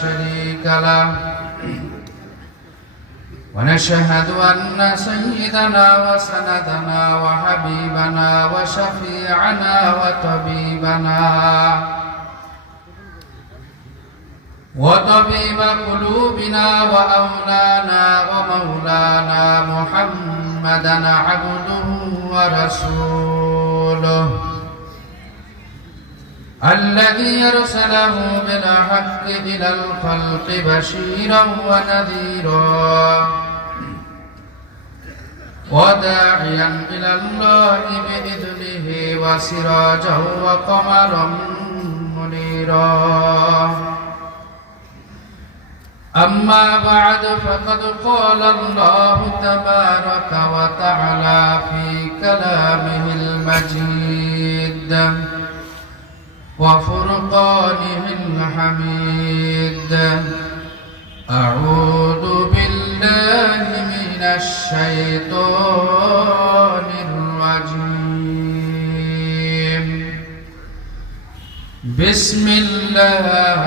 شريك له ونشهد أن سيدنا وسندنا وحبيبنا وشفيعنا وطبيب قلوبنا وأولانا ومولانا محمدا عبده ورسوله الذي أرسله بالحق إلى الخلق بشيرا ونذيرا وداعيا إلى الله بإذنه وسراجا وقمرا منيرا أما بعد فقد قال الله تبارك وتعالى في كلامه المجيد وفرقانه الحميد أعوذ بالله من الشيطان الرجيم بسم الله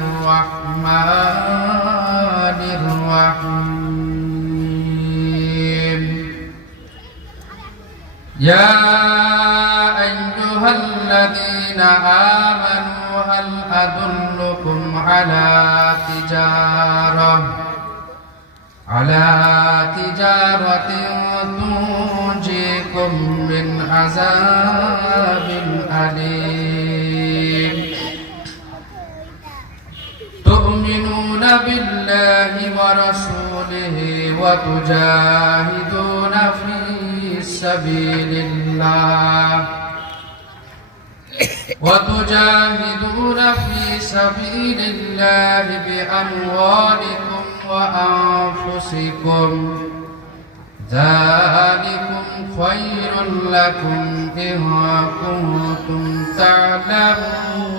الرحمن الرحيم يا أيها الذين آمنوا هل أدلكم على تجارة تنجيكم من عذاب أليم تؤمنون بالله ورسوله وتجاهدون في سبيل الله بأموالكم وأنفسكم ذلكم خير لكم إن كنتم تعلمون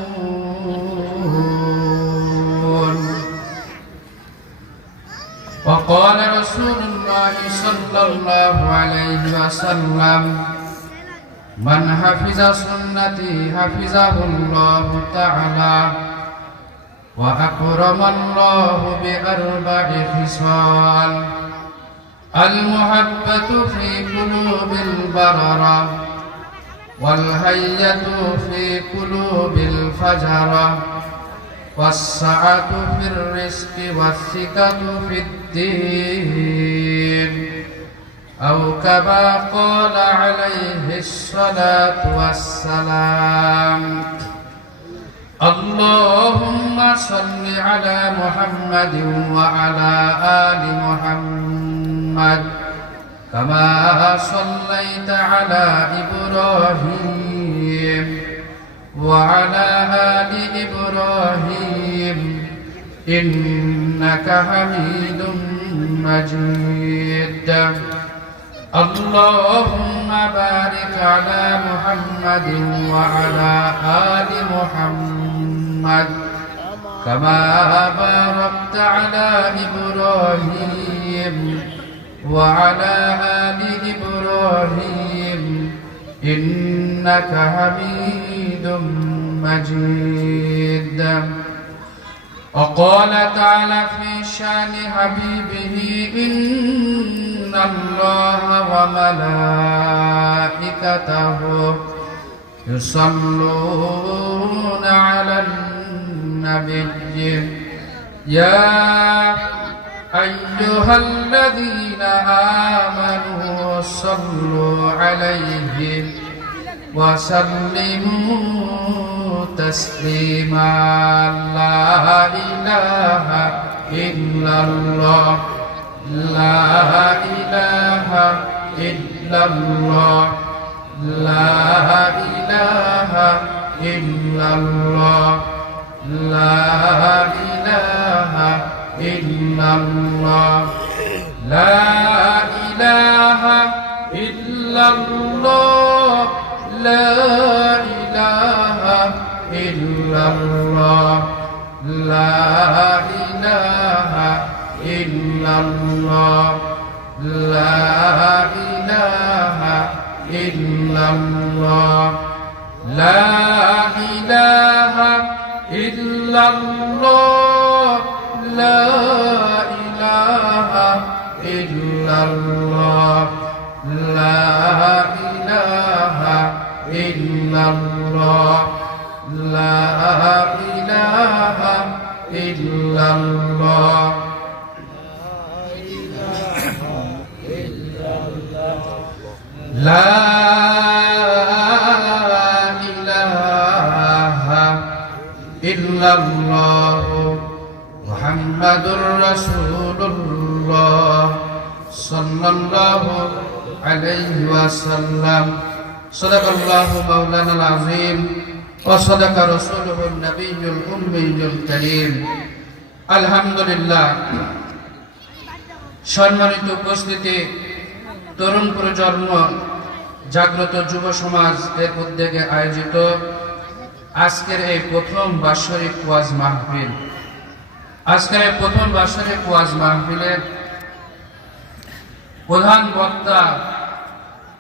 وقال رسول الله صلى الله عليه وسلم من حفظ سنتي حفظه الله تعالى وأكرم الله بأربع خصال المحبة في قلوب البررة والهية في قلوب الفجرة والسعة في الرزق والثقة في الدين أو كما قال عليه الصلاة والسلام اللهم صل على محمد وعلى آل محمد كما صليت على إبراهيم وعلى آل إبراهيم إنك حميد مجيد اللهم بارك على محمد وعلى آل محمد كما باركت على إبراهيم وعلى آل إبراهيم إنك حميد مجيد وقال تعالى في شان حبيبه إن الله وملائكته يصلون على النبي يا أيها الذين آمنوا صلوا عليه وسلموا تسليما لا إله إلا الله لا إله إلا الله لا إله إلا الله لا إله إلا الله لا إله إلا الله لا إله إلا الله لا إله إلا الله لا إله إلا الله لا إله إلا الله illallah, la ilaha illallah, la ilaha illallah. La ilaha illallah Muhammadur Rasulullah sallallahu alaihi wasallam. Sadaqallahu maulana al-azim wa sadaqa rasuluhun nabiyyul ummiyul karim. আলহামদুলিল্লাহ। সম্মানিত উপস্থিতি, তরুণ প্রজন্ম জাগ্রত যুব সমাজ এর উদ্যোগে আয়োজিত আজকের এই প্রথম বাৎসরিক ওয়াজ মাহফিল, আজকের এই প্রথম বাৎসরিক ওয়াজ মাহফিলের প্রধান বক্তা,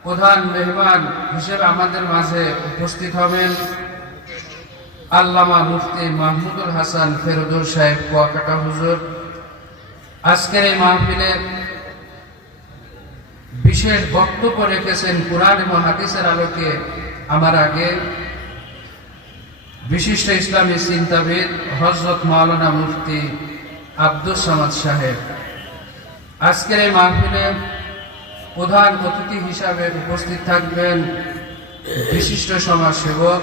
প্রধান মেহমান হিসেবে আমাদের মাঝে উপস্থিত হবেন আল্লামা মুফতি মাহমুদুল হাসান ফেরদৌস সাহেব কুয়াকাটা হুজুর। আজকের এই মাহফিলে বিশেষ বক্তব্য রেখেছেন কুরআন এবং হাদিসের আলোকে আমার আগে বিশিষ্ট ইসলামী চিন্তাবিদ হযরত মাওলানা মুফতি আব্দুস সামাদ সাহেব। আজকের এই মাহফিলে প্রধান অতিথি হিসাবে উপস্থিত থাকবেন বিশিষ্ট সমাজসেবক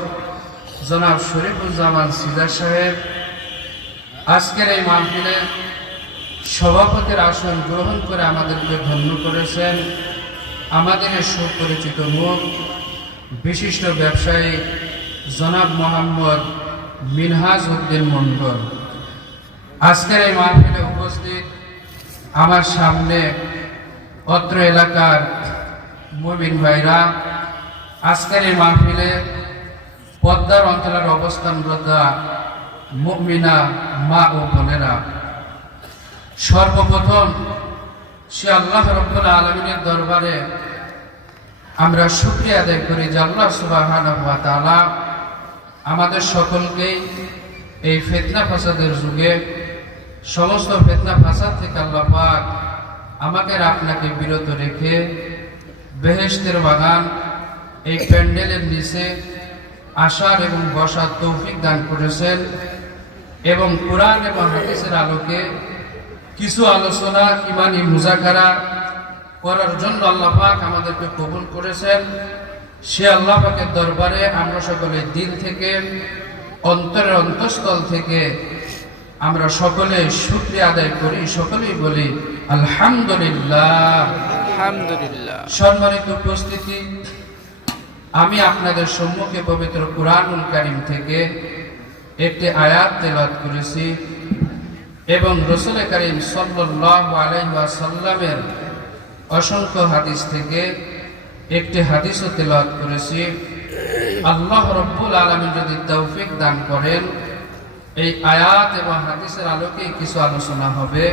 জনাব শরীফুজ্জামান সিজার সাহেব। আজকের এই মাহফিলে সভাপতির আসন গ্রহণ করে আমাদেরকে ধন্য করেছেন আমাদের সুপরিচিত মুখ বিশিষ্ট ব্যবসায়ী জনাব মোহাম্মদ মিনহাজ উদ্দিন মন্ডল। আজকের এই মাহফিলে উপস্থিত আমার সামনে অত্র এলাকার মুমিন ভাইরা, আজকের এই মাহফিলে পদ্মার অঞ্চলের অবস্থানরত মুমিনা মা ও বোনেরা, সর্বপ্রথম সে আল্লাহ রাব্বুল আলামিনের দরবারে আমরা শুকরিয়া আদায় করি যে আল্লাহ সুবহানাহু ওয়া তাআলা আমাদের সকলকে এই ফিতনা ফাসাদের যুগে সমস্ত ফিতনা ফাসাদ থেকে আল্লাহ পাক আমাকে আপনাকে বিরত রেখে বেহেশতের বাগান এই প্যান্ডেলের নিচে আসার এবং বসার তৌফিক দান করেছেন এবং কুরআন এবং হাদিসের আলোকে কিছু আলোচনা ইমানি মুজাকারা করার জন্য আল্লাহ পাক আমাদেরকে কবুল করেছেন। সে আল্লাহ পাকের দরবারে আমরা সকলে দিল থেকে, অন্তরের অন্তঃস্থল থেকে আমরা সকলে শুকরিয়া আদায় করি, সকলেই বলি আলহামদুলিল্লাহ। আলহামদুলিল্লাহ। সম্মানিত উপস্থিতি, আমি আপনাদের সম্মুখে পবিত্র কুরআনুল কারীম থেকে একটি আয়াত তেলাওয়াত করেছি এবং রাসূল করিম সাল্লাল্লাহু আলাইহি ওয়াসাল্লামের অসংখ্য হাদিস থেকে একটি হাদিসও তেলাওয়াত করেছি। আল্লাহ রাব্বুল আলামিন যদি তৌফিক দান করেন এই আয়াত এবং হাদিসের আলোকে কিছু আলোচনা হবে।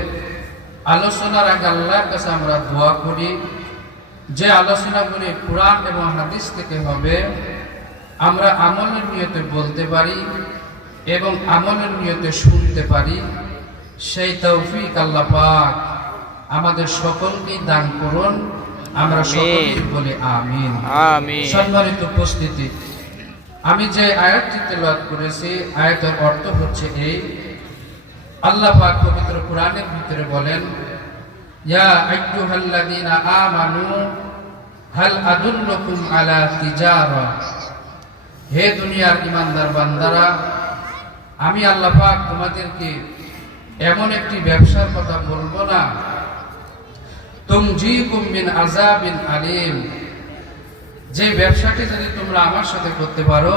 আলোচনার আগে আল্লাহর কাছে আমরা দোয়া করি যে আলোচনাগুলি কুরআন এবং হাদিস থেকে হবে আমরা আমলের নিয়তে বলতে পারি এবং আমলের নিয়তে শুনতে পারি, সেই তৌফিক আল্লাহ পাক আমাদের সকলকে দান করুন। আমরা সকলেই বলি আমিন। আমিন। সম্মানিত উপস্থিতি, আমি যে আয়াতটি তেলাওয়াত করেছি আয়াতের অর্থ হচ্ছে এই, আল্লাহ পাক পবিত্র কুরআনের ভিতরে বলেন ইয়া আইয়ুহাল্লাযীনা আমানু হাল আদুল্লুকুম আলা তিজারা, হে দুনিয়ার ঈমানদার বান্দারা, আমি আল্লাহ পাক তোমাদেরকে এমন একটি ব্যবসার কথা বলবো না তুমজিকুম মিন আযাবিন আলীম, যে ব্যবসাটি যদি তোমরা আমার সাথে করতে পারো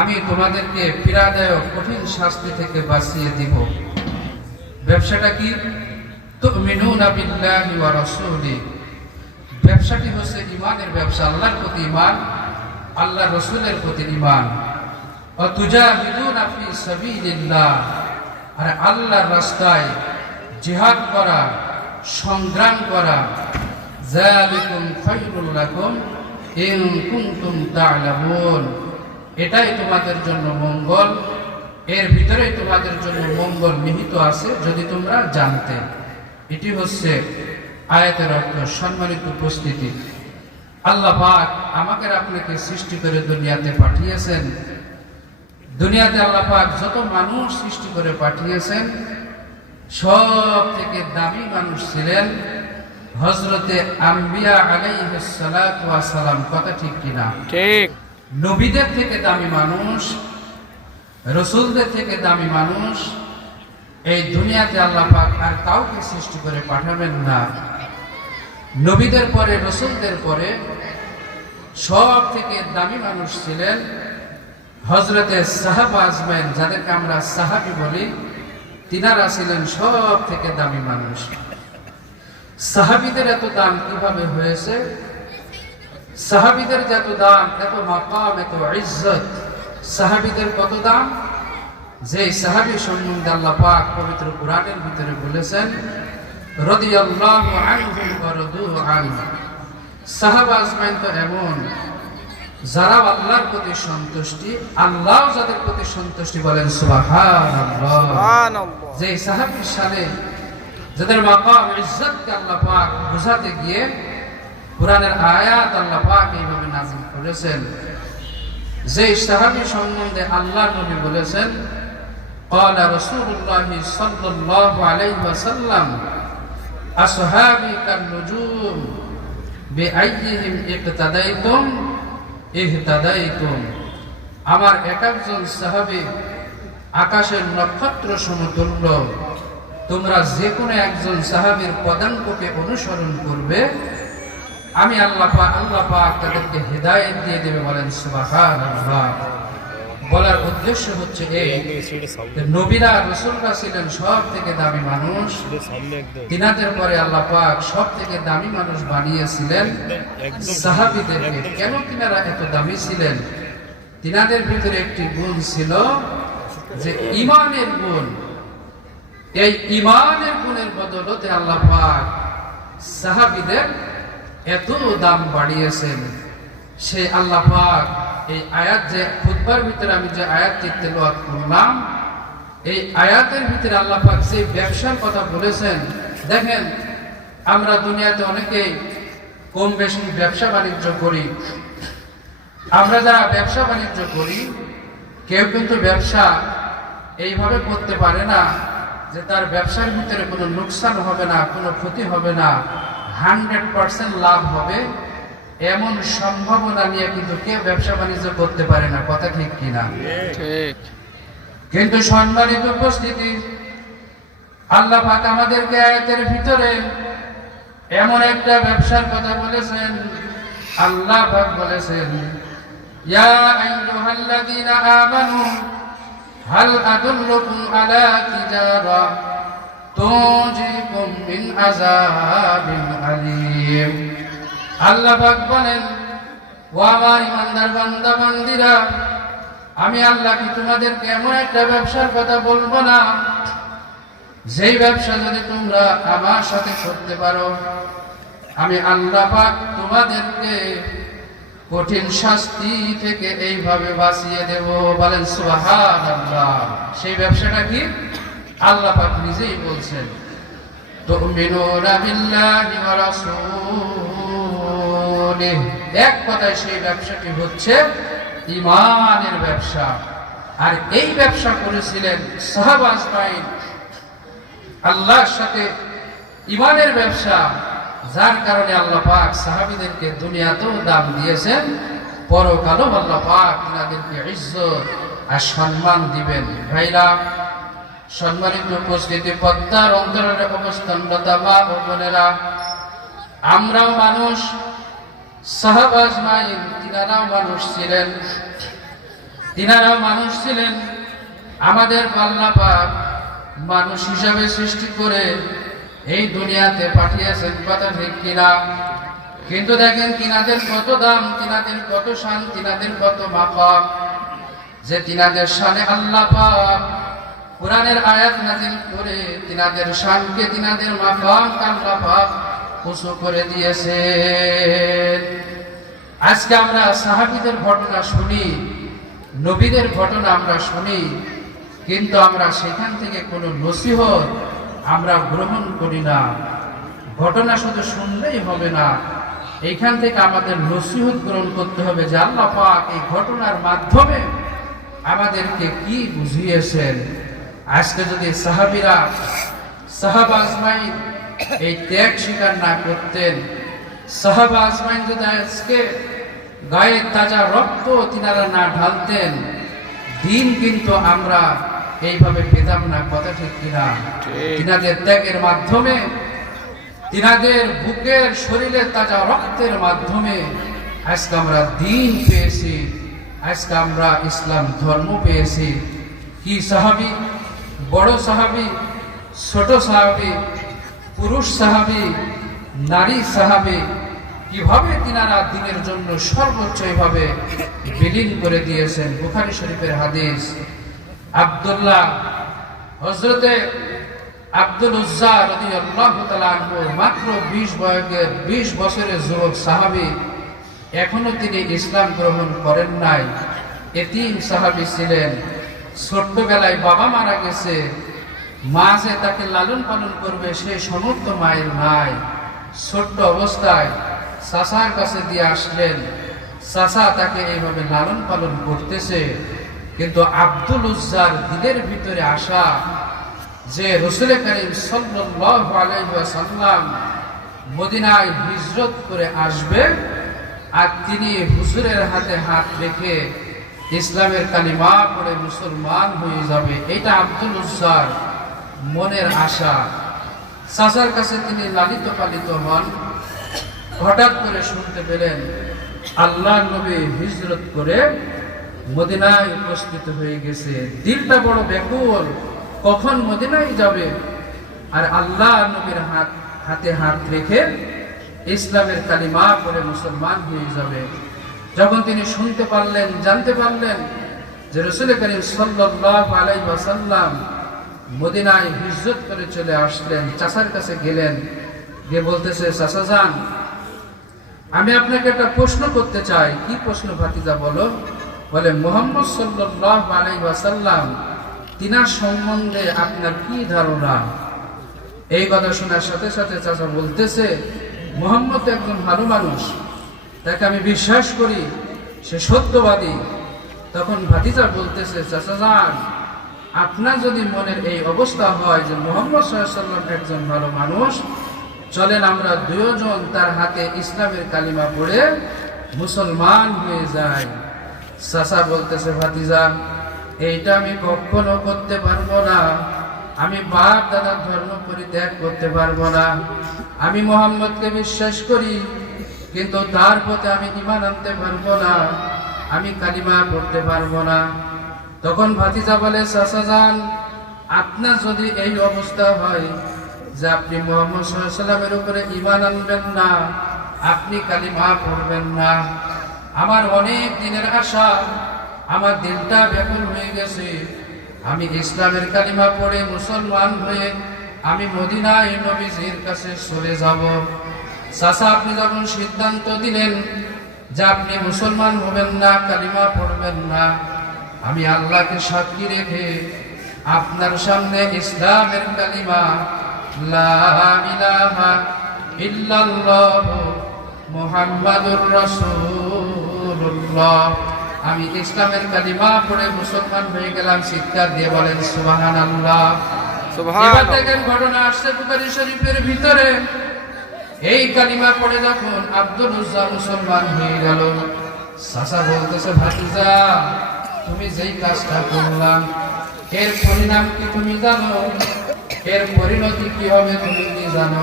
আমি তোমাদেরকে পীড়াদায়ক কঠিন শাস্তি থেকে বাঁচিয়ে দিব। ব্যবসাটা কি? তুমিনুনা বিল্লাহি ওয়া রাসূলি, ব্যবসাটি হচ্ছে ঈমানের ব্যবসা, আল্লাহর প্রতি ঈমান, আল্লাহর রাসূলের প্রতি ঈমান। ওয়া তুজাহিদুনা ফি সাবিলিল্লাহ, আর আল্লাহর রাস্তায় জিহাদ করা, সংগ্রাম করা। যালিকুম খায়রুল লাকুম ইন কুনতুম তা'লামুন, এটাই তোমাদের জন্য মঙ্গল, এর ভিতরেই তোমাদের জন্য মঙ্গল নিহিত আছে যদি তোমরা জানতে। এটি হচ্ছে আয়াতের অর্থ সম্মানিত উপস্থিতি, আল্লাহ পাক আমাকে আপনাকে সৃষ্টি করে দুনিয়াতে পাঠিয়েছেন। দুনিয়াতে আল্লাহ পাক যত মানুষ সৃষ্টি করে পাঠিয়েছেন, সব থেকে দামি মানুষ ছিলেন হযরতে আম্বিয়া আলাইহিস সালাতু ওয়াস সালাম। কথা ঠিক কিনা? ঠিক। নবীদের থেকে দামি মানুষ, রাসূলদের থেকে দামি মানুষ এই দুনিয়াতে আল্লাহ পাক আর কাউকে সৃষ্টি করে পাঠাবেন না। নবীদের পরে, রাসূলদের পরে সব থেকে দামি মানুষ ছিলেন হযরতে সাহাবা আজমাইন, যাদেরকে আমরা সাহাবী বলি। তিনারা ছিলেন সব থেকে দামি মানুষ। সাহাবীদের এত দাম কিভাবে হয়েছে? সাহাবীদের যত দাম, এত মাকাম, এত ইজ্জত, সাহাবীদের কত দাম, যে সাহাবী সম্বন্ধে আল্লাহ পাক পবিত্র কোরআনের ভিতরে বলেছেন রাদিয়াল্লাহু আনহুম ওয়া রাদু আনহু। সাহাবা আজমাইন তো এমন যারা আল্লাহর প্রতি সন্তুষ্টি, আল্লাহ যাদের প্রতি সন্তুষ্টি, বলেন সুবহানাল্লাহ। সুবহানাল্লাহ। যে সাহাবীর সাথে যাদের মাকাম ইজ্জতকে আল্লাহ পাক বোঝাতে গিয়ে কোরআনের আয়াত আল্লাহ পাক এইভাবে নাযিল করেছেন। যে সাহাবী সম্বন্ধে আল্লাহ নবী বলেছেন ক্বালা রাসূলুল্লাহ সাল্লাল্লাহু আলাইহি ওয়াসাল্লাম আসহাবী কান নুজুম বিআইয়িহিম ইকতাদাইতুম ইহতাদাইতুম। আমার এক একজন সাহাবী আকাশের নক্ষত্র সমতুল্য। তোমরা যে কোনো একজন সাহাবীর পদাঙ্ককে অনুসরণ করবে, আমি আল্লাহ পাক তাদেরকে হেদায়েত দিয়ে দেবে। বলেন সুবহানাল্লাহ। বলার উদ্দেশ্য হচ্ছে এই, নবীরা রাসূলরা ছিলেন সব থেকে দামি মানুষ। তিনাদের পরে আল্লাহ পাক সব থেকে দামি মানুষ বানিয়েছিলেন সাহাবীদেরকে। কেন তিনারা এত দামি ছিলেন? তিনাদের ভিতরে একটি গুণ ছিল যে ঈমানের গুণ। এই ঈমানের গুণের বদলতে আল্লাহ পাক সাহাবীদের এত দাম বাড়িয়েছেন। সেই আল্লাহ পাক এই আয়াত, যে খুতবার ভিতরে আমি যে আয়াতটি তেলাওয়াত করলাম, এই আয়াতের ভিতরে আল্লাহ পাক যে ব্যবসার কথা বলেছেন। দেখেন, আমরা দুনিয়াতে অনেকেই কম বেশি ব্যবসা বাণিজ্য করি। আমরা যারা ব্যবসা বাণিজ্য করি, কেউ কিন্তু ব্যবসা এইভাবে করতে পারে না যে তার ব্যবসার ভিতরে কোনো লোকসান হবে না, কোনো ক্ষতি হবে না, 100% লাভ হবে, এমন সম্ভাবনা নিয়ে কিন্তু কেউ ব্যবসা বাণিজ্য করতে পারে না। কথা ঠিক কিনা? ঠিক। কিন্তু সম্মানিত উপস্থিতি, আল্লাহ পাক আমাদেরকে আয়াতের ভিতরে এমন একটা ব্যবসার কথা বলেছেন। আল্লাহ পাক বলেছেন ইয়া আইয়ুহাল্লাযীনা আমানু হাল আদুল্লুকুম আলা তিজারা তুনজিকুম মিন আযাবিন আলীম। আল্লাহ পাক বলেন, ও আমার ইমানদার বান্দা বান্দীরা, আমি আল্লাহ কি তোমাদেরকে এমন একটা ব্যবসার কথা বলবো না, যেই ব্যবসা যদি তোমরা আমার সাথে করতে পারো, আমি আল্লাহ পাক তোমাদেরকে কঠিন শাস্তি থেকে এইভাবে বাঁচিয়ে দেব। বলেন সুবহানাল্লাহ। সেই ব্যবসাটা কি? আল্লাহ পাক নিজেই বলছেন তুমিনুনা বিল্লাহি ওয়া রাসূলিহি। এক কথায় সেই ব্যবসাটি হচ্ছে ঈমানের ব্যবসা। আর এই ব্যবসা করেছিলেন সাহাবা আজমাইন, আল্লাহর সাথে ঈমানের ব্যবসা, যার কারণে আল্লাহ পাক সাহাবীদেরকে দুনিয়াতেও দাম দিয়েছেন, পরকালও আল্লাহ পাক তাদেরকে ইজ্জত আর সম্মান দিবেন। ভাইরা, সম্মানিত উপস্থিতি, পদ্মার অন্তরের অবস্থানরত মা ও বোনেরা, আমরাও মানুষ, সাহাবা আজমাইন তিনারাও মানুষ ছিলেন। আমাদের আল্লাহ পাক মানুষ হিসাবে সৃষ্টি করে এই দুনিয়াতে পাঠিয়েছেন। কথা ঠিক কিনা? কিন্তু দেখেন তিনাদের কত দাম, তিনাদের কত শান, তিনাদের কত মাকাম, যে তিনাদের শানে আল্লাহ পাক কোরআনের আয়াত নাযিল করে তিনাদের শানকে, তিনাদের মাকামকে আল্লাহ পাক উঁচু করে দিয়েছেন। আজকে আমরা সাহাবীদের ঘটনা শুনি, নবীদের ঘটনা আমরা শুনি, কিন্তু আমরা সেখান থেকে কোনো নসিহত আমরা গ্রহণ করি না, ঘটনা শুধু শুনলেই হবে না, এইখান থেকে আমাদের নসিহত গ্রহণ করতে হবে যে আল্লাহ পাক এই ঘটনার মাধ্যমে আমাদেরকে কি বুঝিয়েছেন। আজকে যদি সাহাবা আজমাইন এই ত্যাগ স্বীকার না করতেন, সাহাবা আজমাইন যদি আজকে গায়ে তাজা রক্ত তিনারা না ঢালতেন, দিন কিন্তু আমরা এইভাবে পেতাম না। কথা ঠিক কিনা? তিনাদের ত্যাগের মাধ্যমে, তিনাদের বুকের শরীরের তাজা রক্তের মাধ্যমে আজকে আমরা দিন পেয়েছি, আজকে আমরা ইসলাম ধর্ম পেয়েছি। কি সাহাবী, বড় সাহাবী, ছোট সাহাবী, পুরুষ সাহাবী, নারী সাহাবী, কিভাবে তিনারা দিনের জন্য সর্বোচ্চ ভাবে বিলীন করে দিয়েছেন। বুখারী শরীফের হাদিস, হযরতে আব্দুল উজ্জা রাদিয়াল্লাহু তাআলা আনহু মাত্র 20 বছরের যুবক সাহাবী, এখনো তিনি ইসলাম গ্রহণ করেন নাই। এতিম সাহাবী ছিলেন, ছোট্টবেলায় বাবা মারা গেছে, মা যে তাকে লালন পালন করবে সেই সমর্থ মায়ের নাই। ছোট্ট অবস্থায় চাচার কাছে দিয়ে আসলেন, চাচা তাকে এইভাবে লালন পালন করতেছে। কিন্তু আব্দুল উজ্জার দিলের ভিতরে আসা যে রাসূল করিম সাল্লাল্লাহু আলাইহি ওয়াসাল্লাম মদিনায় হিজরত করে আসবে আর তিনি হুজুরের হাতে হাত রেখে ইসলামের কালিমা পড়ে মুসলমান হয়ে যাবে, এটা আব্দুল উজ্জার মনের আশা। চাচার কাছে তিনি লালিত পালিত হন। হঠাৎ করে শুনতে পেলেন আল্লাহর নবী হিজরত করে মদিনায় উপস্থিত হয়ে গেছে। দিলটা বড় ব্যাকুল, কখন মদিনায় যাবে আর আল্লাহর নবীর হাতে হাত রেখে ইসলামের কালিমা পড়ে মুসলমান হয়ে যাবে। যখন তিনি শুনতে পারলেন, জানতে পারলেন যে রাসূল করিম সাল্লাল্লাহু আলাইহি ওয়াসাল্লাম মদিনায় হিজরত করে চলে আসলেন, চাচার কাছে গেলেন, গিয়ে বলতেছে, চাচা যান, আমি আপনাকে একটা প্রশ্ন করতে চাই। কি প্রশ্ন ভাতিজা বলো? বলে, মুহাম্মদ সাল্লাল্লাহু আলাইহি ওয়াসাল্লাম তিনার সম্বন্ধে আপনার কি ধারণা? এই কথা শোনার সাথে সাথে চাচা বলতেছে, মুহাম্মদ একজন ভালো মানুষ, তাকে আমি বিশ্বাস করি, সে সত্যবাদী। তখন ভাতিজা বলতেছে, চাচা যান, আপনার যদি মনের এই অবস্থা হয় যে মুহাম্মদ সাল্লাল্লাহু আলাইহি ওয়াসাল্লাম একজন ভালো মানুষ, চলেন আমরা দুজন তার হাতে ইসলামের কালিমা পড়ে মুসলমান হয়ে যাই। চাচা বলতেছে, ভাতিজা এইটা আমি কখনো করতে পারবো না, আমি বাপ দাদার ধর্ম পরিত্যাগ করতে পারবো না। আমি মুহাম্মদকে বিশ্বাস করি, কিন্তু তার প্রতি আমি ঈমান আনতে পারবো না, আমি কালিমা পড়তে পারবো না। তখন ভাতিজা বলে, চাচা যান, আপনার যদি এই অবস্থা হয় যে আপনি মুহাম্মদ সাল্লাল্লাহু আলাইহি ওয়াসাল্লামের উপরে ঈমান আনবেন না, আপনি কালিমা পড়বেন না, আমার অনেক দিনের আশা, আমার দিলটা ব্যাকুল হয়ে গেছে, আমি ইসলামের কালিমা পড়ে মুসলমান হয়ে আমি মদিনায় নবীজির কাছে চলে যাব। চাচা আপনি যখন সিদ্ধান্ত দিলেন যে আপনি মুসলমান হবেন না, কালিমা পড়বেন না, আমি আল্লাহকে সাক্ষী রেখে আপনার সামনে ইসলামের কালিমা লা ইলাহা ইল্লাল্লাহ মুহাম্মাদুর রাসূলুল্লাহ, আমি ইসলামের কালিমা পড়ে মুসলমান হয়ে গেলাম। চিৎকার দিয়ে বলেন সুবহানাল্লাহ। এবার দেখেন ঘটনা আসছে বুখারী শরীফের ভিতরে। এই কালিমা পড়ে যখন আব্দুল উজ্জা মুসলমান হয়ে গেল, চাচা বলতেছে, ভাতিজা তুমি যেই কাজটা করলা এর পরিণাম কি তুমি জানো? এর পরিণতি কি হবে তুমি কি জানো?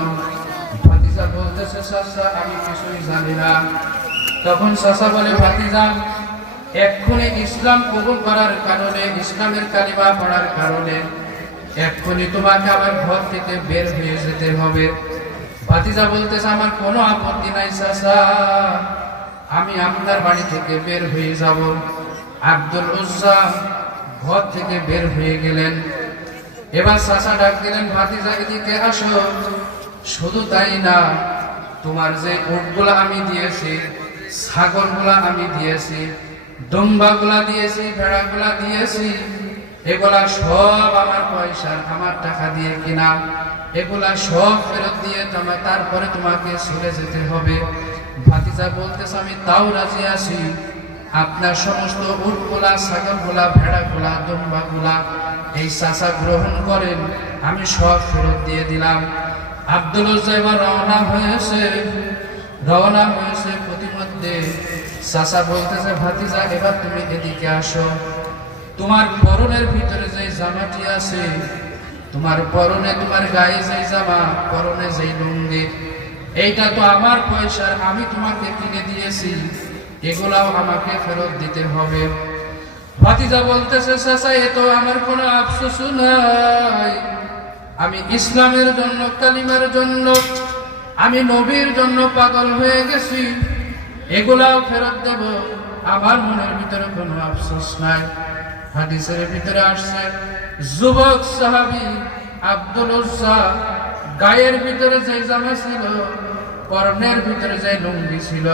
ভাতিজা বলতেছে, চাচা আমি কিছুই জানি না। তখন চাচা বলে, ভাতিজা এক্ষুনি ইসলাম কবুল করার কারণে, ইসলামের কালিমা পড়ার কারণে এক্ষুনি তোমাকে আমার ঘর থেকে বের হয়ে যেতে হবে। ভাতিজা বলতেছে, আমার কোনো আপত্তি নাই চাচা, আমি আপনার বাড়ি থেকে বের হয়ে যাব। আব্দুল উজ্জা ঘর থেকে বের হয়ে গেলেন। এবার চাচা ডাক দিলেন, ভাতিজা এদিকে আসো। শুধু তাই না, তোমার যে উটগুলা আমি দিয়েছি, ছাগলগুলা আমি দিয়েছি, দুম্বাগুলা দিয়েছি, ভেড়াগুলা দিয়েছি, এগুলা সব আমার পয়সা, আমার টাকা দিয়ে কিনা। এগুলা সব ফেরত দিয়ে তারপরে তোমাকে চলে যেতে হবে। ভাতিজা বলতেছে আমি তাও রাজি আছি, আপনার সমস্ত উটগুলা, ছাগলগুলা, ভেড়াগুলা, দুম্বাগুলা এই চাচা গ্রহণ করেন, আমি সব ফেরত দিয়ে দিলাম। আব্দুল উজ্জা এবার রওনা হয়েছে। প্রতিমধ্যে চাচা বলতেছে ভাতিজা এবার তুমি এদিকে আসো, তোমার পরনের ভিতরে যে জামাটি আছে, তোমার পরনে, তোমার গায়ে যে জামা, পরনে যে লুঙ্গি, এইটা তো আমার পয়সার, আমি তোমাকে কিনে দিয়েছি, এগুলাও আমাকে ফেরত দিতে হবে। ভাতিজা বলতেছে চাচা এ তো আমার কোনো আফসোস নাই, আমি ইসলামের জন্য, কালিমার জন্য, আমি নবীর জন্য পাগল হয়ে গেছি, এগুলাও ফেরত দেব, আমার মনের ভিতরে কোনো আফসোস নাই। হাদিসের ভিতরে আসছে যুবক সাহাবী আব্দুল উজ্জা গায়ের ভিতরে যে জামা ছিল, পরনের ভিতরে যে লুঙ্গি ছিল,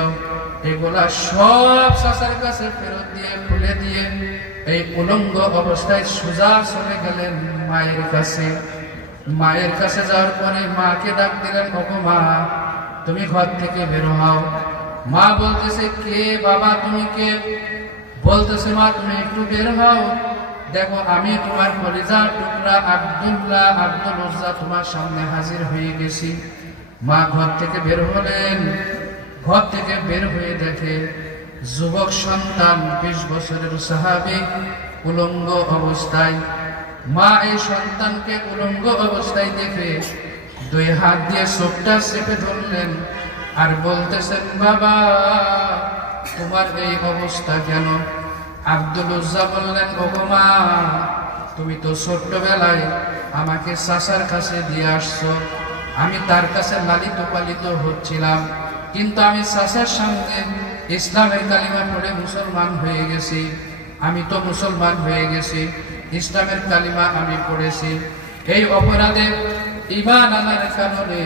এগুলা সব চাচার কাছে ফেরত দিয়ে, খুলে দিয়ে এই উলঙ্গ অবস্থায় সোজা চলে গেলেন মায়ের কাছে। মায়ের কাছে যাওয়ার পরে মাকে ডাক দিলেন, ওগো মা, তুমি ঘর থেকে বের হও। মা বলতেছে কে বাবা, তুমি কে? বলতেছে মা তুমি একটু বের হও, দেখো আমি তোমার কলিজার টুকরা আব্দুল উজ্জা তোমার সামনে হাজির হয়ে গেছি। মা ঘর থেকে বের হলেন, ঘর থেকে বের হয়ে দেখে যুবক সন্তান 20 বছরের সাহাবী উলঙ্গ অবস্থায়। মা এই সন্তানকে উলঙ্গ অবস্থায় দেখে 2 হাত দিয়ে চোখটা চেপে ধরলেন আর বলতেছেন বাবা তোমার এই অবস্থা কেন? আব্দুল উজ্জা বললেন ওগো মা, তুমি তো ছোট্টবেলায় আমাকে চাচার কাছে দিয়ে আসছো, আমি তার কাছে লালিত পালিত হচ্ছিলাম, কিন্তু আমি চাচার সামনে ইসলামের কালিমা পড়ে মুসলমান হয়ে গেছি। আমি তো মুসলমান হয়ে গেছি, ইসলামের কালিমা আমি পড়েছি। এই অপরাধে ঈমান আনার কারণে,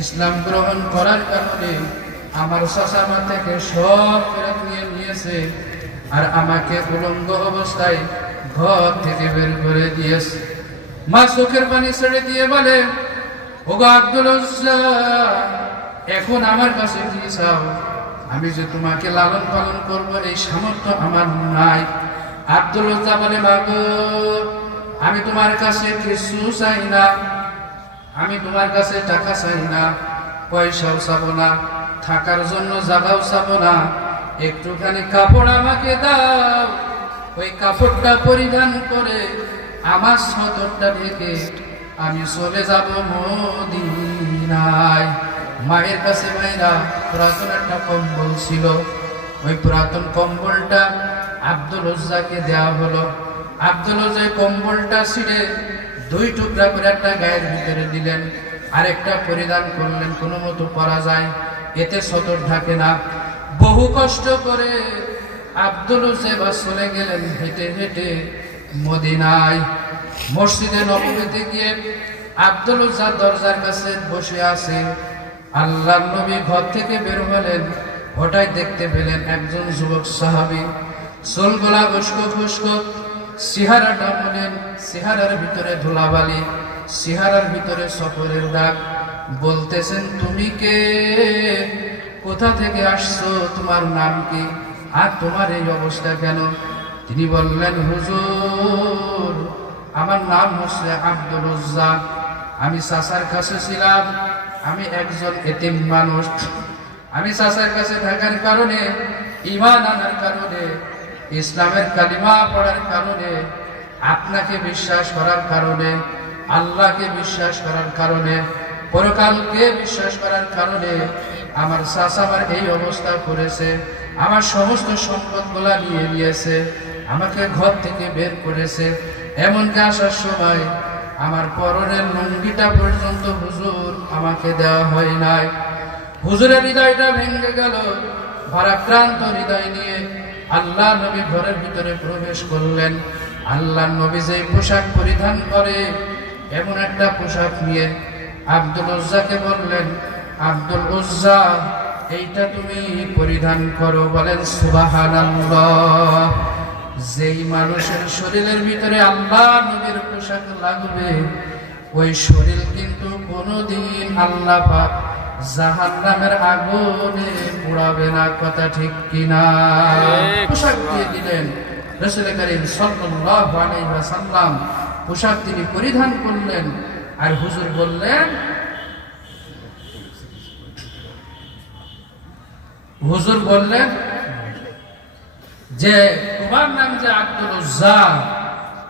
ইসলাম গ্রহণ করার কারণে আমার চাচা আমার থেকে সব ফেরত নিয়েছে আর আমাকে উলঙ্গ অবস্থায় ঘর থেকে বের করে দিয়েছে। মা চোখের পানি ছেড়ে দিয়ে বলে ওগো আব্দুল উজ্জা, এখন আমার কাছে কি চাও? আমি যে তোমাকে লালন পালন করব এই সামর্থ্য আমার নাই। আব্দুল উজ্জা বলে বাবু, আমি তোমার কাছে কিছু চাই না, আমি তোমার কাছে টাকা চাই না, পয়সাও চাবো না, থাকার জন্য জায়গাও চাবো না, একটুখানি কাপড় আমাকে দাও, ওই কাপড়টা পরিধান করে আমার সদরটা ঢেকে আমি চলে যাব মদিনায়। মায়ের কাছে ভাইরা পুরাতন একটা কম্বল ছিল, ওই পুরাতন কম্বলটা আব্দুল উজ্জাকে দেওয়া হলো। আব্দুল উজ্জা কম্বলটা ছিঁড়ে 2 টুকরা করে একটা গায়ের ভিতরে দিলেন, আরেকটা পরিধান করলেন, কোনো মতো পরা যায়, এতে সদর ঢাকে না। বহু কষ্ট করে আব্দুল উজ্জা চলে গেলেন হেঁটে হেঁটে মদিনায়। মসজিদে নববীতে গিয়ে আব্দুল উজ্জা দরজার কাছে বসে আছে। আল্লাহর নবী ঘর থেকে বের হলেন, হঠাৎ দেখতে পেলেন একজন যুবক সাহাবী, চুলগুলা উস্কো খুস্কো, চেহারাটা বলেন চেহারার ভিতরে ধুলাবালি, চেহারার ভিতরে সফরের দাগ। বলতেছেন তুমি কে? কোথা থেকে আসছো? তোমার নাম কি? আর তোমার এই অবস্থা কেন? তিনি বললেন হুজুর, আমার নাম হচ্ছে আব্দুল উজ্জা, আমি চাচার কাছে ছিলাম, আমি একজন এতিম মানুষ। আমি চাচার কাছে থাকার কারণে, ঈমান আনার কারণে, ইসলামের কালিমা পড়ার কারণে, আপনাকে বিশ্বাস করার কারণে, আল্লাহকে বিশ্বাস করার কারণে, পরকালকে বিশ্বাস করার কারণে আমার চাচা আমার এই অবস্থা করেছে, আমার সমস্ত সম্পদগুলা নিয়ে নিয়েছে, আমাকে ঘর থেকে বের করেছে। এমনকি আসার সময় আমার পরনের লুঙ্গিটা পর্যন্ত হুজুর আমাকে দেওয়া হয় নাই। হুজুরের হৃদয়টা ভেঙে গেল। ভারাক্রান্ত হৃদয় নিয়ে আল্লাহ নবী ঘরের ভিতরে প্রবেশ করলেন। আল্লাহ নবী যে পোশাক পরিধান করে এমন একটা পোশাক নিয়ে আব্দুল উজ্জাকে বললেন, আব্দুল উজ্জা এইটা তুমি পরিধান করো। বলেন সুবহানাল্লাহ। যেই মানুষের শরীরের ভিতরে আল্লাহ নবীর পোশাক লাগবে ওই শরীর কিন্তু কোনোদিন আল্লাহ পাক জাহান্নামের আগুনে পোড়াবে না। কথা ঠিক কিনা? পোশাক দিয়ে দিলেন রাসূল করিম সাল্লাল্লাহু আলাইহি ওয়াসাল্লাম, পোশাক তিনি পরিধান করলেন। আর হুজুর বললেন যে তোমার নাম যে আব্দুল উজ্জা,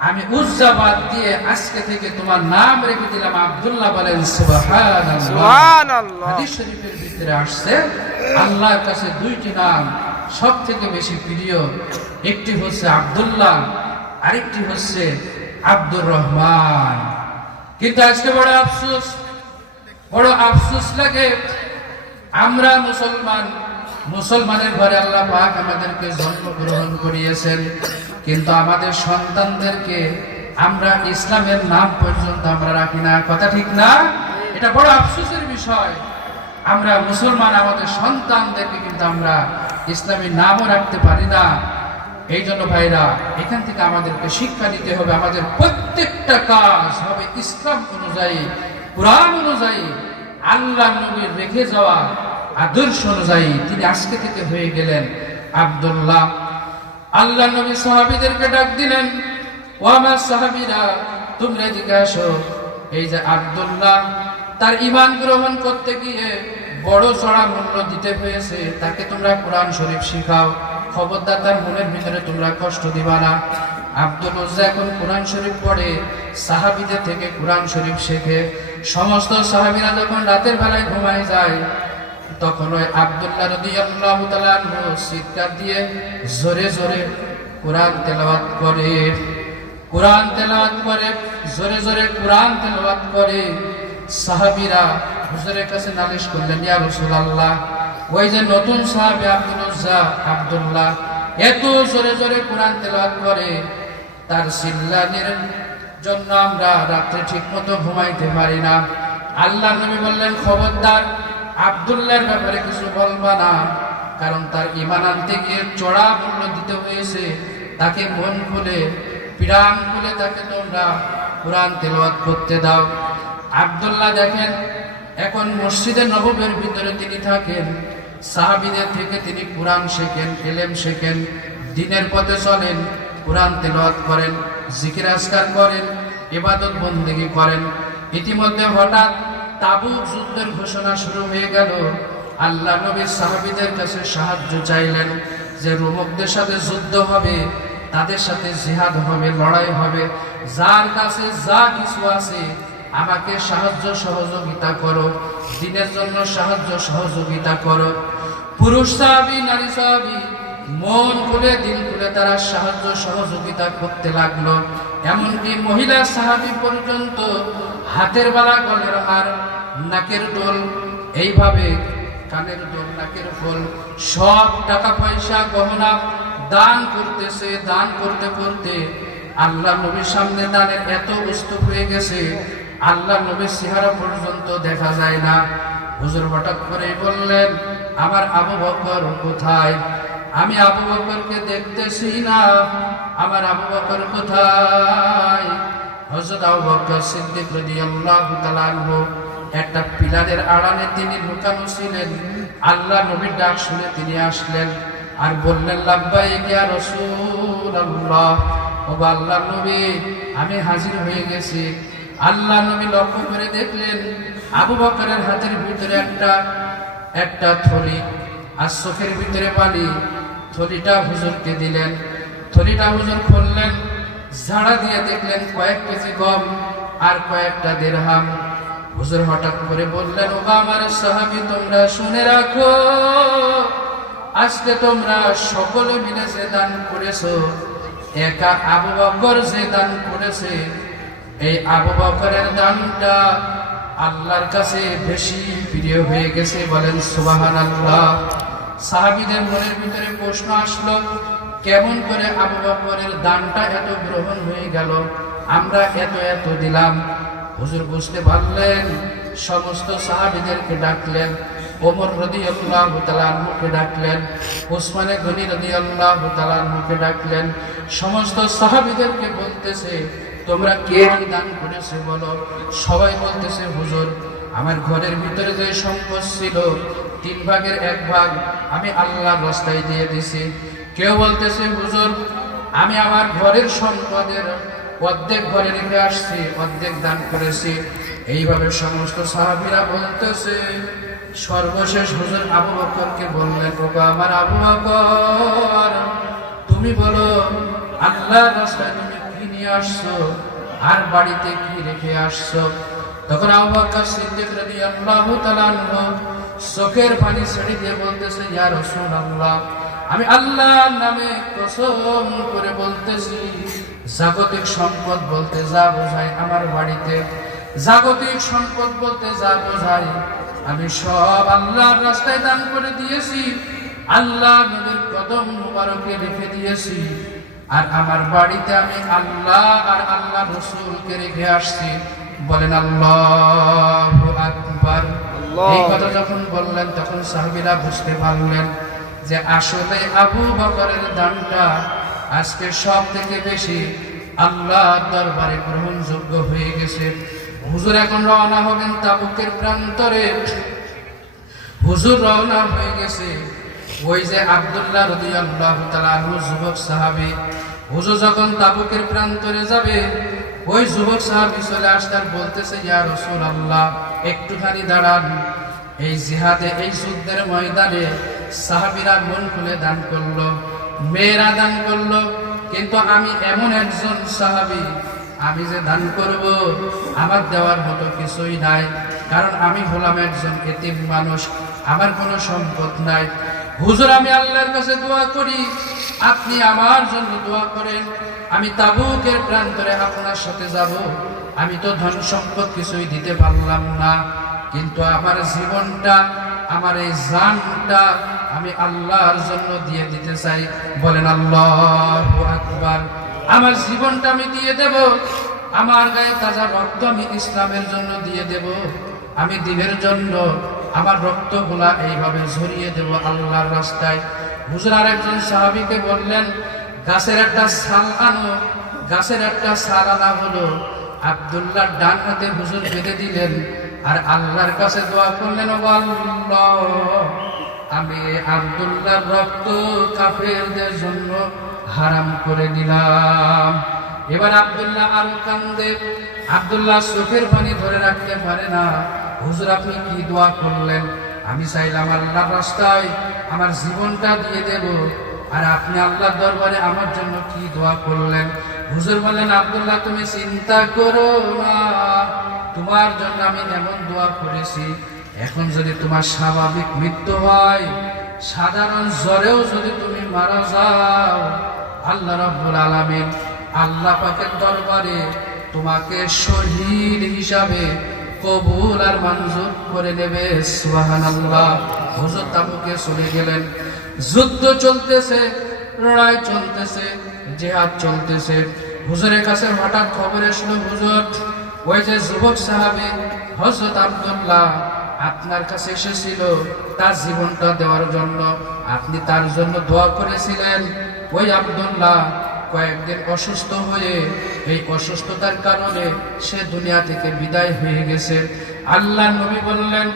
আমি উজ্জা বাদ দিয়ে আজকে থেকে তোমার নাম রেখে দিলাম আব্দুল্লাহ। বলেন সুবহানাল্লাহ। হাদিস শরীফের ভিতরে আসছে আল্লাহর কাছে দুইটি নাম সব থেকে বেশি প্রিয়, একটি হচ্ছে আব্দুল্লাহ, আরেকটি হচ্ছে আব্দুর রহমান। কিন্তু আজকে বড় আফসোস লাগে, আমরা মুসলমানের ঘরে আল্লাহ পাক আমাদেরকে জন্মগ্রহণ করিয়েছেন, কিন্তু আমাদের সন্তানদেরকে আমরা ইসলামের নাম পর্যন্ত আমরা রাখি না। কথা ঠিক না? এটা বড় আফসোসের বিষয়। আমরা মুসলমান, আমাদের সন্তানদেরকে কিন্তু আমরা ইসলামের নামও রাখতে পারি না। এই জন্য ভাইরা, এখান থেকে আমাদেরকে শিক্ষা নিতে হবে, আমাদের প্রত্যেকটা কাজ হবে ইসলাম অনুযায়ী, কুরআন অনুযায়ী, আল্লাহ নবীর রেখে যাওয়া আদর্শ অনুযায়ী। তিনি আজকে থেকে হয়ে গেলেন আব্দুল্লাহ। আল্লাহ নবী সাহাবীদেরকে ডাক দিলেন, ও আমার সাহাবীরা, তোমরা জিজ্ঞাসা, এই যে আব্দুল্লাহ তার ঈমান গ্রহণ করতে গিয়ে বড় চড়া মূল্য দিতে হয়েছে, তাকে তোমরা কোরআন শরীফ শিখাও, খবরদার তার মনের ভিতরে তোমরা কষ্ট দিবা না। আব্দুল উজ্জা এখন কোরআন শরীফ পড়ে, সাহাবীদের থেকে কোরআন শরীফ শেখে। সমস্ত সাহাবীরা যখন রাতের বেলায় ঘুমায় যায়, তখন ওই আব্দুল্লাহ রাদিয়াল্লাহু তাআলা আনহু চিৎকার দিয়ে জোরে জোরে কোরআন তেলাওয়াত করে, জোরে জোরে কোরআন তেলাওয়াত করে। সাহাবীরা হুজুরের কাছে নালিশ করলেন, ইয়া রাসূলুল্লাহ, ওই যে নতুন সাহাবী আব্দুল উজ্জা আব্দুল্লাহ এত জোরে জোরে কোরআন তেলাওয়াত করে, তার চিল্লানির জন্য আমরা রাতে ঠিকমতো ঘুমাইতে পারি না। আল্লাহ নবী বললেন, খবরদার আব্দুল্লাহর ব্যাপারে কিছু বলবা না, কারণ তার ঈমান আনতে গিয়ে চড়া মূল্য দিতে হয়েছে। তাকে মন খুলে, প্রাণ খুলে তাকে তোমরা কোরআন তেলাওয়াত করতে দাও। আব্দুল্লাহ দেখেন, এখন মসজিদে নববীর ভিতরে তিনি থাকেন, সাহাবীদের থেকে তিনি কোরআন শেখেন, ইলম শেখেন, দ্বীনের পথে চলেন, কোরআন তেলাওয়াত করেন, জিকির আজকার করেন, ইবাদত বন্দেগী করেন। ইতিমধ্যে হঠাৎ তাবুক যুদ্ধের ঘোষণা শুরু হয়ে গেল। আল্লাহ নবী সাহাবীদের কাছে সাহায্য চাইলেন যে রোমকদের সাথে যুদ্ধ হবে, তাদের সাথে জিহাদ হবে, লড়াই হবে, যার কাছে যা কিছু আছে আমাকে সাহায্য সহযোগিতা করো, দ্বীনের জন্য সাহায্য সহযোগিতা করো। পুরুষ সাহাবী, নারী সাহাবী মন খুলে, দিল খুলে তারা সাহায্য সহযোগিতা করতে লাগলো। এমনকি মহিলা সাহাবী পর্যন্ত হাতের বালা, গলের হার, নাকের দোল, এইভাবে কানের দোল, নাকের ফুল, সব টাকা পয়সা গহনা দান করতেছে। দান করতে করতে আল্লাহ নবীর সামনে দানের এত বস্তু হয়ে গেছে, আল্লাহ নবীর চেহারা পর্যন্ত দেখা যায় না। হুজুর হঠাৎ করে বললেন, আমার আবু বকর কোথায়? আমি আবু বকরকে দেখতেছি না, আমার আবু বকর কোথায়? হযরত আবু বকর সিদ্দিক রাদিয়াল্লাহু তাআলা আনহু একটা পিলারের আড়ালে তিনি লুকানো ছিলেন। আল্লাহ নবীর ডাক শুনে তিনি আসলেন আর বললেন, লাব্বাইক ইয়া রাসূলুল্লাহ, ও আল্লাহ নবী, আমি হাজির হয়ে গেছি। আল্লাহ নবী লক্ষ্য করে দেখলেন আবু বকরের হাতের ভিতরে একটা থলি আর চোখের ভিতরে পানি। থলিটা হুজুরকে দিলেন, থলিটা হুজুর খুললেন, ঝাড়া দিয়ে দেখলেন কয়েক কেজি গম আর কয়েকটা দিরহাম। হুজুর হঠাৎ করে বললেন, ও আমার সাহাবী, তোমরা শুনে রাখো, আজকে তোমরা সকলে মিলে যে দান করেছো, একা আবু বকর যে দান করেছে, এই আবু বকরের দানটা আল্লাহর কাছে বেশি প্রিয় হয়ে গেছে। বলেন সুবহানাল্লাহ। সাহাবীদের মনের ভিতরে প্রশ্ন আসলো, কেমন করে আবু বকরের দানটা এত গ্রহণ হয়ে গেল, আমরা এত দিলাম? হুজুর বুঝতে পারলেন, সমস্ত সাহাবীদেরকে ডাকলেন, ওমর রাদিয়াল্লাহু তাআলা আনহুকে ডাকলেন, উসমানে গনি রাদিয়াল্লাহু তাআলা আনহুকে ডাকলেন, সমস্ত সাহাবীদেরকে বলতেছে, তোমরা কে কি দান করেছে বলো। সবাই বলতেছে হুজুর আমার ঘরের ভিতরে যে সম্পদ ছিল 3 ভাগের 1 ভাগ আমি আল্লাহর রাস্তায় দিয়ে দিছি। কেউ বলতেছে হুজুর আমি আমার ঘরের সম্পদের অর্ধেক ঘরে রেখে আসছি, অর্ধেক দান করেছি। এইভাবে সমস্ত সাহাবীরা বলতেছে। সর্বশেষ হুজুর আবু বকরকে বললেন, ওগো আমার আবু বকর তুমি বলো আল্লাহর রাস্তায় তুমি কি নিয়ে আসছো আর বাড়িতে কি রেখে আসছো। তখন আবু বকর সিদ্দিক রাদিয়াল্লাহু তাআলা আনহু চোখের পানি ছেড়ে দিয়ে বলতেছে, ইয়া রাসূলুল্লাহ আমি আল্লাহর নামে কসম করে বলতেছি জাগতিক সম্পদ বলতে যা বোঝায় আমার বাড়িতে, জাগতিক সম্পদ বলতে যা বোঝায় আমি সব আল্লাহর রাস্তায় দান করে দিয়েছি, আল্লাহ নবীর কদম মুবারকে রেখে দিয়েছি। আর আমার বাড়িতে আমি আল্লাহ আর আল্লাহ রাসূলকে রেখে আসছি। বলেন আল্লাহু আকবার। এই কথা যখন বললেন তখন সাহাবীরা বুঝতে পারলেন যে আসলে আবু বকরের দানটা আজকে সব থেকে বেশি আল্লাহর দরবারে গ্রহণযোগ্য হয়ে গেছে। হুজুর এখন রওনা হবেন তাবুকের প্রান্তরে। হুজুর রওনা হয়ে গেছে। ওই যে আব্দুল্লাহ রাদিয়াল্লাহু তাআলা আনহু যুবক সাহাবী, হুজুর যখন তাবুকের প্রান্তরে যাবে ওই যুবক সাহাবী চলে আসতার বলতেছে, ইয়া রাসূলুল্লাহ একটুখানি দাঁড়ান। এই জিহাদে এই যুদ্ধের ময়দানে সাহাবীরা মন খুলে দান করলো, মেয়েরা দান করলো, কিন্তু আমি এমন একজন সাহাবী আমি যে দান করব আমার দেওয়ার মতো কিছুই নাই, কারণ আমি হলাম একজন এতিম মানুষ, আমার কোনো সম্পদ নাই। হুজুর আমি আল্লাহর কাছে দোয়া করি আপনি আমার জন্য দোয়া করেন, আমি তাবুকের প্রান্তরে আপনার সাথে যাব। আমি তো ধন সম্পদ কিছুই দিতে পারলাম না, কিন্তু আমার জীবনটা আমার এই জানটা আমি আল্লাহর জন্য দিয়ে দিতে চাই। বলেন আল্লাহু আকবার। আমার জীবনটা আমি দিয়ে দেব, আমার গায়ে তাজা রক্ত আমি ইসলামের জন্য দিয়ে দেব, আমি দ্বীনের জন্য আমার রক্তগুলা এইভাবে ঝরিয়ে দেব আল্লাহর রাস্তায়। হুজুর আরেকজন সাহাবীকে বললেন, গাছের একটা ছাল আনো। গাছের একটা ছাল আনা হলো, আব্দুল্লাহর ডান হাতে হুজুর বেঁধে দিলেন আর আল্লাহর কাছে দোয়া করলেন, ও আল্লাহ আমি আব্দুল্লাহর রক্ত কাফেরদের জন্য হারাম করে দিলাম। এবার আব্দুল্লাহ আরো কান্দে, আব্দুল্লাহ চোখের পানি ধরে রাখতে পারে না। হুজুর আপনি কি দোয়া করলেন? আমি চাইলাম আল্লাহর রাস্তায় আমার জীবনটা দিয়ে দেব, আর আপনি আল্লাহর দরবারে আমার জন্য কি দোয়া করলেন? হুজুর বললেন, আব্দুল্লাহ তুমি চিন্তা করো না, তোমার জন্য আমি এমন দোয়া করেছি, এখন যদি তোমার স্বাভাবিক মৃত্যু হয়, সাধারণ জ্বরেও যদি তুমি মারা যাও, আল্লাহ রাব্বুল আলামিন আল্লাহ পাকের দরবারে তোমাকে শহীদ হিসাবে কবুল আর মঞ্জুর করে নেবে। সুবহানাল্লাহ। হুজুর তাবুকে চলে গেলেন। যুদ্ধ চলতেছে, লড়াই চলতেছে, জিহাদ চলতেছে। হুজুরের কাছে হঠাৎ খবর এসলো, হুজুর ওই যে যুবক সাহাবী হযরত আব্দুল্লাহ আপনার কাছে এসেছিল তার জীবনটা দেওয়ার জন্য, আপনি তার জন্য দোয়া করেছিলেন। ওই আব্দুল্লাহ কয়েকদিন অসুস্থ হয়ে এই অসুস্থতার কারণে সে দুনিয়া থেকে বিদায় হয়ে গেছে। আল্লাহ নবী বললেন,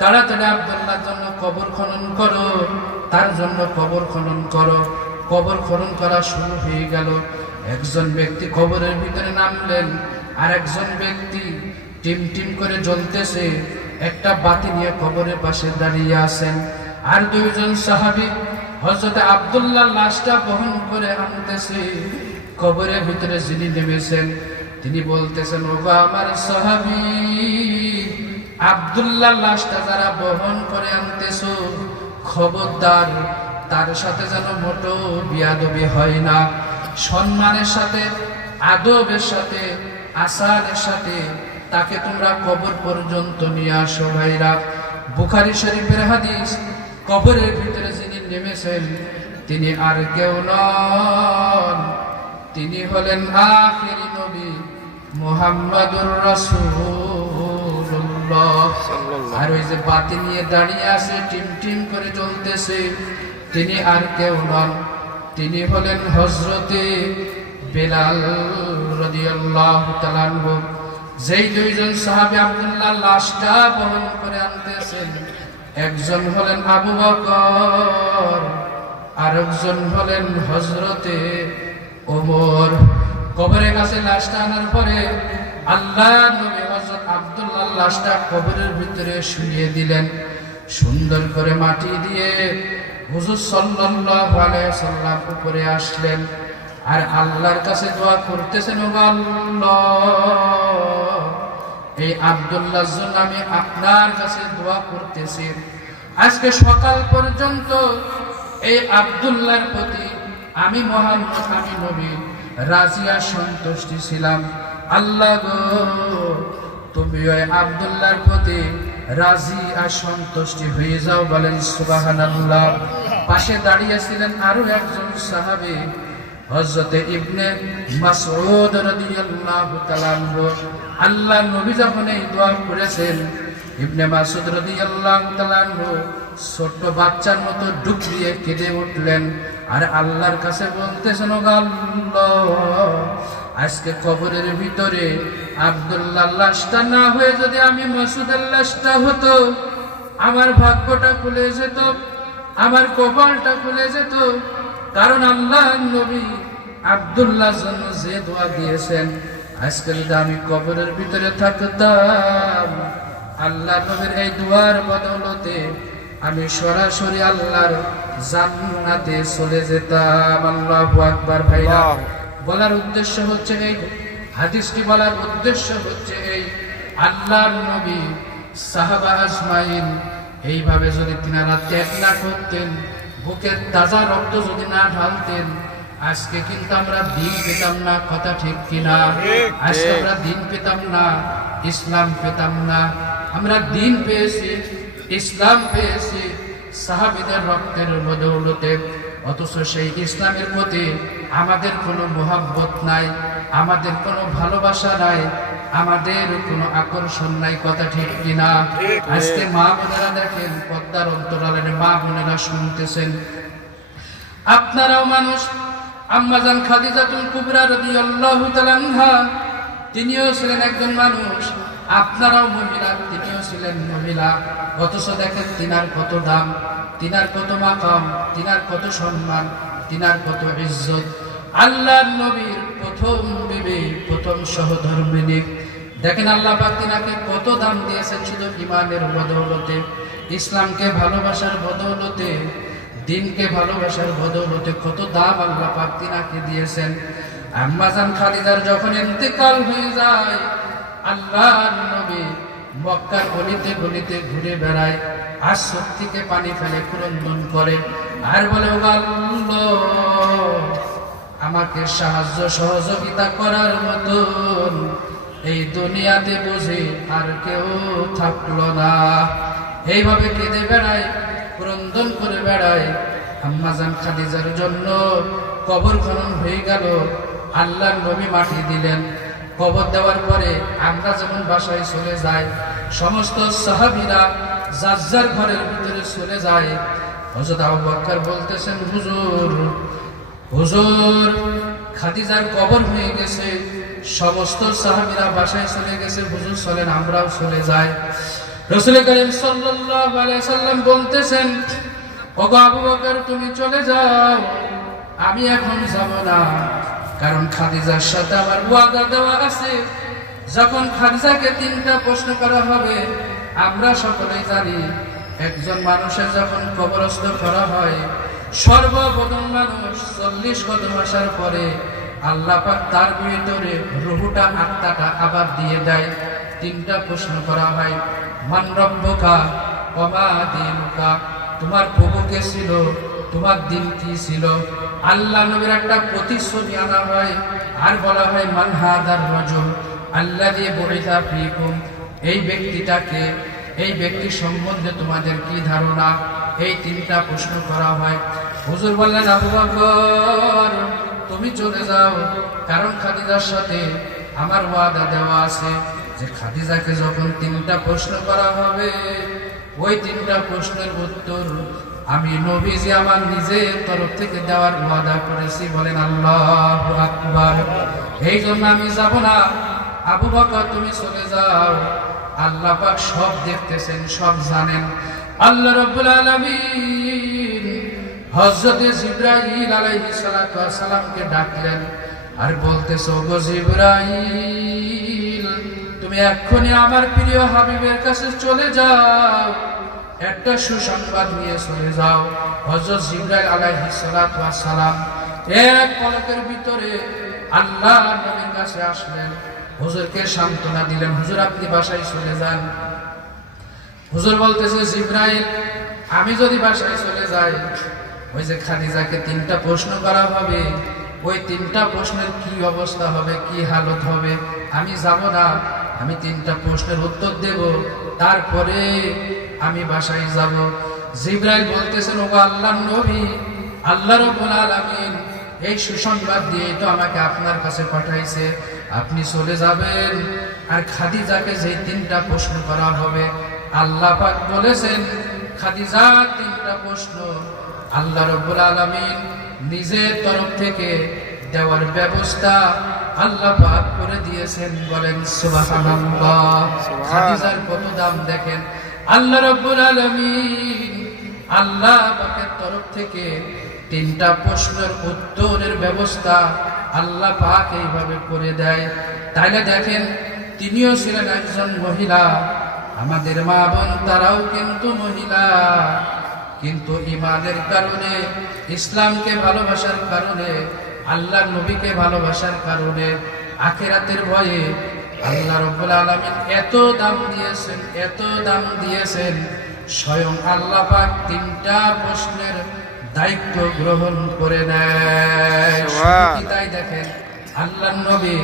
তাড়াতাড়ি আব্দুল্লাহর জন্য কবর খনন করো, তার জন্য কবর খনন করো। কবর খনন করা শুরু হয়ে গেল। একজন ব্যক্তি কবরের ভিতরে নামলেন, আর একজন ব্যক্তি টিম টিম করে জ্বলতেছে একটা বাতি নিয়ে কবরের পাশে দাঁড়িয়ে আছেন। আর দুইজন সাহাবী হযরত আব্দুল্লাহর লাশটা বহন করে আনতেছে। কবরের ভিতরে যিনি নেমেছেন তিনি বলতেছেন, ওগো আমার সাহাবী, আব্দুল্লাহর লাশটা যারা বহন করে আনতেছো, খবরদার তার সাথে যেন মোটো বিয়াদবি হয় না। সম্মানের সাথে, আদবের সাথে, আসারের সাথে তাকে তোমরা কবর পর্যন্ত নিয়ে আসো। ভাইরা, বুখারী শরীফের হাদিস, কবরের ভিতরে যিনি নেমেছেন তিনি আর কেউ নন, তিনি হলেন আখিরি নবী মুহাম্মাদুর রাসূলুল্লাহ। আর ওই যে বাতি নিয়ে দাঁড়িয়ে আছে, টিম টিম করে জ্বলতেছে, তিনি আর কেউ নন, তিনি হলেন হযরতে বেলাল রাদিয়াল্লাহু তাআলা আনহু, যেই দুইজন সাহাবী আব্দুল্লাহ লাশটা বহন করে আনতেছেন, একজন হলেন আবু বকর, আরেকজন হলেন হযরতে ওমর। কবরের কাছে লাশটা আনার পরে আল্লাহ নবী হযরত আব্দুল্লাহ লাশটা কবরের ভিতরে শুইয়ে দিলেন। সুন্দর করে মাটি দিয়ে হুজুর সাল্লাল্লাহু আলাইহি ওয়াসাল্লাম উপরে আসলেন আর আল্লাহর কাছে দোয়া করতেছেন, ও আল্লাহ, এই আব্দুল্লাহর জন্য আমি আপনার কাছে দোয়া করতেছি। আজকে সকাল পর্যন্ত এই আব্দুল্লাহর প্রতি আমি মুহাম্মদ, আমি নবী রাজিয়া সন্তুষ্টি ছিলাম। আল্লাহ গো, তুমি ওই আব্দুল্লাহর প্রতি রাজি আর সন্তুষ্টি হয়ে যাও, বলেন সুবহানাল্লাহ। পাশে দাঁড়িয়েছিলেন আরো একজন সাহাবী হযরতে ইবনে মাসউদ রাদিয়াল্লাহু তাআলা আনহু। আল্লাহ নবী যখন এই দোয়া করেছেন, ইবনে মাসউদ রাদিয়াল্লাহু তাআলা আনহু ছোট্ট বাচ্চার মতো ডুব দিয়ে কেঁদে উঠলেন আর আল্লাহর কাছে বলতেছেন, ও আল্লাহ, আজকে কবরের ভিতরে আব্দুল্লাহ লাশটা না হয়ে যদি আমি মাসউদের লাশটা হতো, আমার ভাগ্যটা খুলে যেত, আমার কপালটা খুলে যেত। কারণ আল্লাহ নবী আব্দুল্লাহর জন্য যে দোয়া দিয়েছেন, আজকে যদি আমি কবরের ভিতরে থাকতাম, আল্লাহ নবীর এই দোয়ার বদৌলতে আমি সরাসরি আল্লাহর জান্নাতে চলে যেতাম। আল্লাহু আকবার। ভাইরা, বলার উদ্দেশ্য হচ্ছে এই হাদিসটি বলার উদ্দেশ্য হচ্ছে এই, আল্লাহর নবী সাহাবা আজমাইন এইভাবে যদি তিনারা ত্যাগ না করতেন, বুকের তাজা রক্ত যদি না ঢালতেন, আজকে কিন্তু আমরা দিন পেতাম না। কথা ঠিক কিনা? আজকে আমরা দিন পেতাম না, ইসলাম পেতাম না। আমরা দিন পেয়েছি, ইসলাম পেয়েছি সাহাবীদের রক্তের বদৌলতে। অথচ সেই ইসলামের প্রতি আমাদের কোনো মহব্বত নাই, আমাদের কোনো ভালোবাসা নাই, আমাদের কোনো আকর্ষণ নাই। কথা ঠিক কিনা? আজকে মা বোনেরা দেখেন, পর্দার অন্তরালের মা বোনেরা শুনতেছেন, আপনারাও মানুষ। আম্মাজান খাদিজাতুল কুবরা রাদিয়াল্লাহু তাআলা আনহা, তিনিও ছিলেন একজন মানুষ। আপনারাও মহিলা, তিনিও ছিলেন মহিলা। অথচ দেখেন তিনার কত দাম, তিনার কত মাকাম, তিনার কত সম্মান, তিনার কত ইজ্জত। আল্লাহর নবীর প্রথম বিবি, প্রথম সহধর্মিণী। দেখেন আল্লাহ পাক তিনাকে কত দাম দিয়েছেন, শুধু ঈমানের বদৌলতে, ইসলামকে ভালোবাসার বদৌলতে, দিনকে ভালোবাসার বদৌলতে কত দাম আল্লাহ পাক তিনাকে দিয়েছেন। আম্মাজান খাদিজার যখন ইন্তেকাল হয়ে যায়, আল্লাহর নবী মক্কার গলিতে গলিতে ঘুরে বেড়ায়, আর চোখ থেকে পানি ফেলে ক্রন্দন করে আর বলে, ও আল্লাহ, আমাকে সাহায্য সহযোগিতা করার মতন এই দুনিয়াতে বুঝি আর কেউ থাকলো না। এইভাবে কেঁদে বেড়ায়, ক্রন্দন করে বেড়ায়। আম্মাজান খাদিজার জন্য কবর খনন হয়ে গেল। আল্লাহর নবী মাটি দিলেন। কবর দেওয়ার পরে আমরা যেমন বাসায় চলে যাই, সমস্ত সাহাবীরা যার যার ঘরের ভিতরে চলে যায়। হযরত আবু বকর বলতেছেন, হুজুর, হুজুর, খাদিজার কবর হয়ে গেছে, সমস্ত সাহাবীরা বাসায় চলে গেছে, হুজুর চলেন আমরাও চলে যাই। রাসূল করিম সাল্লাল্লাহু আলাইহি সাল্লাম বলতেছেন, ওগো আবু বকর, তুমি চলে যাও, আমি এখন যাব না। কারণ খাদিজার সাথে আমার ওয়াদা দেওয়া আছে। যখন খাদিজাকে তিনটা প্রশ্ন করা হবে, আমরা সকলেই জানি একজন মানুষের যখন কবরস্থ করা হয়, সর্বপ্রথম মানুষ 40 কদম আসার পরে আল্লাহ পাক তার ভিতরে রূহটা, আত্মাটা আবার দিয়ে দেয়। তিনটা প্রশ্ন করা হয়, মান রব্বুকা ওয়া মা দীনুকা, তোমার প্রভু কে ছিল, তোমার দিন কি ছিল। আল্লাহ নবীর একটা প্রতিশ্রুতি আনা হয় আর বলা হয়, মান হাদার রাজুল আল্লাযী বুইসা ফীকুম, এই ব্যক্তিটাকে, এই ব্যক্তি সম্বন্ধে তোমাদের কি ধারণা। এই তিনটা প্রশ্ন করা হয়। হুজুর বললেন, আবু বকর, তুমি চলে যাও, কারণ খাদিজার সাথে আমার ওয়াদা দেওয়া আছে যে খাদিজাকে যখন তিনটা প্রশ্ন করা হবে, ওই তিনটা প্রশ্নের উত্তর আমি নবীজি আমার নিজের তরফ থেকে দেওয়ার ওয়াদা করেছি। বলেন আল্লাহু আকবার। এই জন্য আমি যাব না। আবু বকর তুমি চলে যাও, আল্লাহ পাক সব দেখতেছেন, সব জানেন। আল্লাহ রাব্বুল আলামিন হযরতে জিবরাইল আলাইহিস সালাতু ওয়াস সালামকে ডাকলেন আর বলতেছে, ওগো জিবরাইল, তুমি এক্ষুনি আমার প্রিয় হাবিবের কাছে চলে যাও, একটা সুসংবাদ নিয়ে চলে যাও। হযরত জিবরাইল আলাইহিস সালাতু ওয়াস সালাম এক পলকের ভিতরে আল্লাহ নবীর কাছে আসলেন, হুজুরকে সান্ত্বনা দিলেন, হুজুর আপনি বাসায় চলে যান। হুজুর বলতেছে, জিবরাইল, আমি যদি বাসায় চলে যাই, ওই যে খাদিজাকে 3টা প্রশ্ন করা হবে, ওই 3টা প্রশ্নের কি অবস্থা হবে, কি হালত হবে, আমি যাব না। আমি 3টা প্রশ্নের উত্তর দেব, তারপরে আমি বাসায় যাব। জিবরাইল বলতেছেন, ওগো আল্লাহর নবী, আল্লাহ রাব্বুল আলামিন এই সুসংবাদ দিয়ে তো আমাকে আপনার কাছে পাঠাইছে, আপনি চলে যাবেন। আর খাদিজাকে যে 3টা প্রশ্ন করা হবে, আল্লাহ পাক বলেছেন খাদিজা 3টা প্রশ্ন আল্লাহ রাব্বুল আলামিন নিজের তরফ থেকে দেওয়ার ব্যবস্থা আল্লাহ পাক করে দিয়েছেন। বলেন সুবহানাল্লাহ। খাদিজার কত দাম দেখেন। আল্লাহ রাব্বুল আলামিন আল্লাহ পাকের তরফ থেকে 3টা প্রশ্নের উত্তরের ব্যবস্থা আল্লাহ পাক এইভাবে করে দেয়। তাইলে দেখেন, তিনিও ছিলেন একজন মহিলা, আমাদের মা বোন তারাও কিন্তু মহিলা, কিন্তু ঈমানের কারণে, ইসলামকে ভালোবাসার কারণে, আল্লাহর নবীকে ভালোবাসার কারণে, আখিরাতের ভয়ে আল্লাহ রাব্বুল আলামিন এত দাম দিয়েছেন, এত দাম দিয়েছেন, স্বয়ং আল্লাহ পাক 3টা প্রশ্নের দায়িত্ব গ্রহণ করে নেয়। তাই দেখেন, আল্লাহর নবী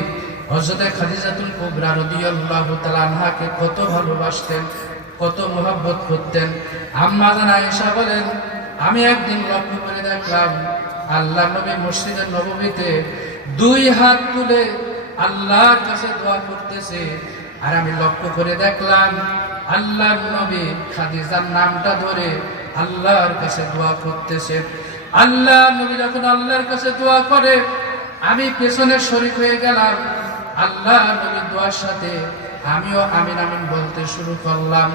হযরতে খাদিজাতুল কুবরা রাদিয়াল্লাহু তাআলা আনহাকে কত ভালোবাসতেন, কত মহব্বত করতেন। আম্মা জান আয়েশা বলেন, আমি একদিন লক্ষ্য করে দেখলাম আল্লাহর নবী মসজিদের নববীতে 2 হাত তুলে আল্লাহর কাছে দোয়া করতেছে। আর আমি লক্ষ্য করে দেখলাম আল্লাহর নবী খাদিজার নামটা ধরে আল্লাহর কাছে দোয়া করতেছে। আল্লাহর নবী যখন আল্লাহর কাছে দোয়া করে, আমি পেছনে শরীক হয়ে গেলাম। আল্লাহর নবীর দোয়ার সাথে আমিও আমিন আমিন বলতে শুরু করলাম।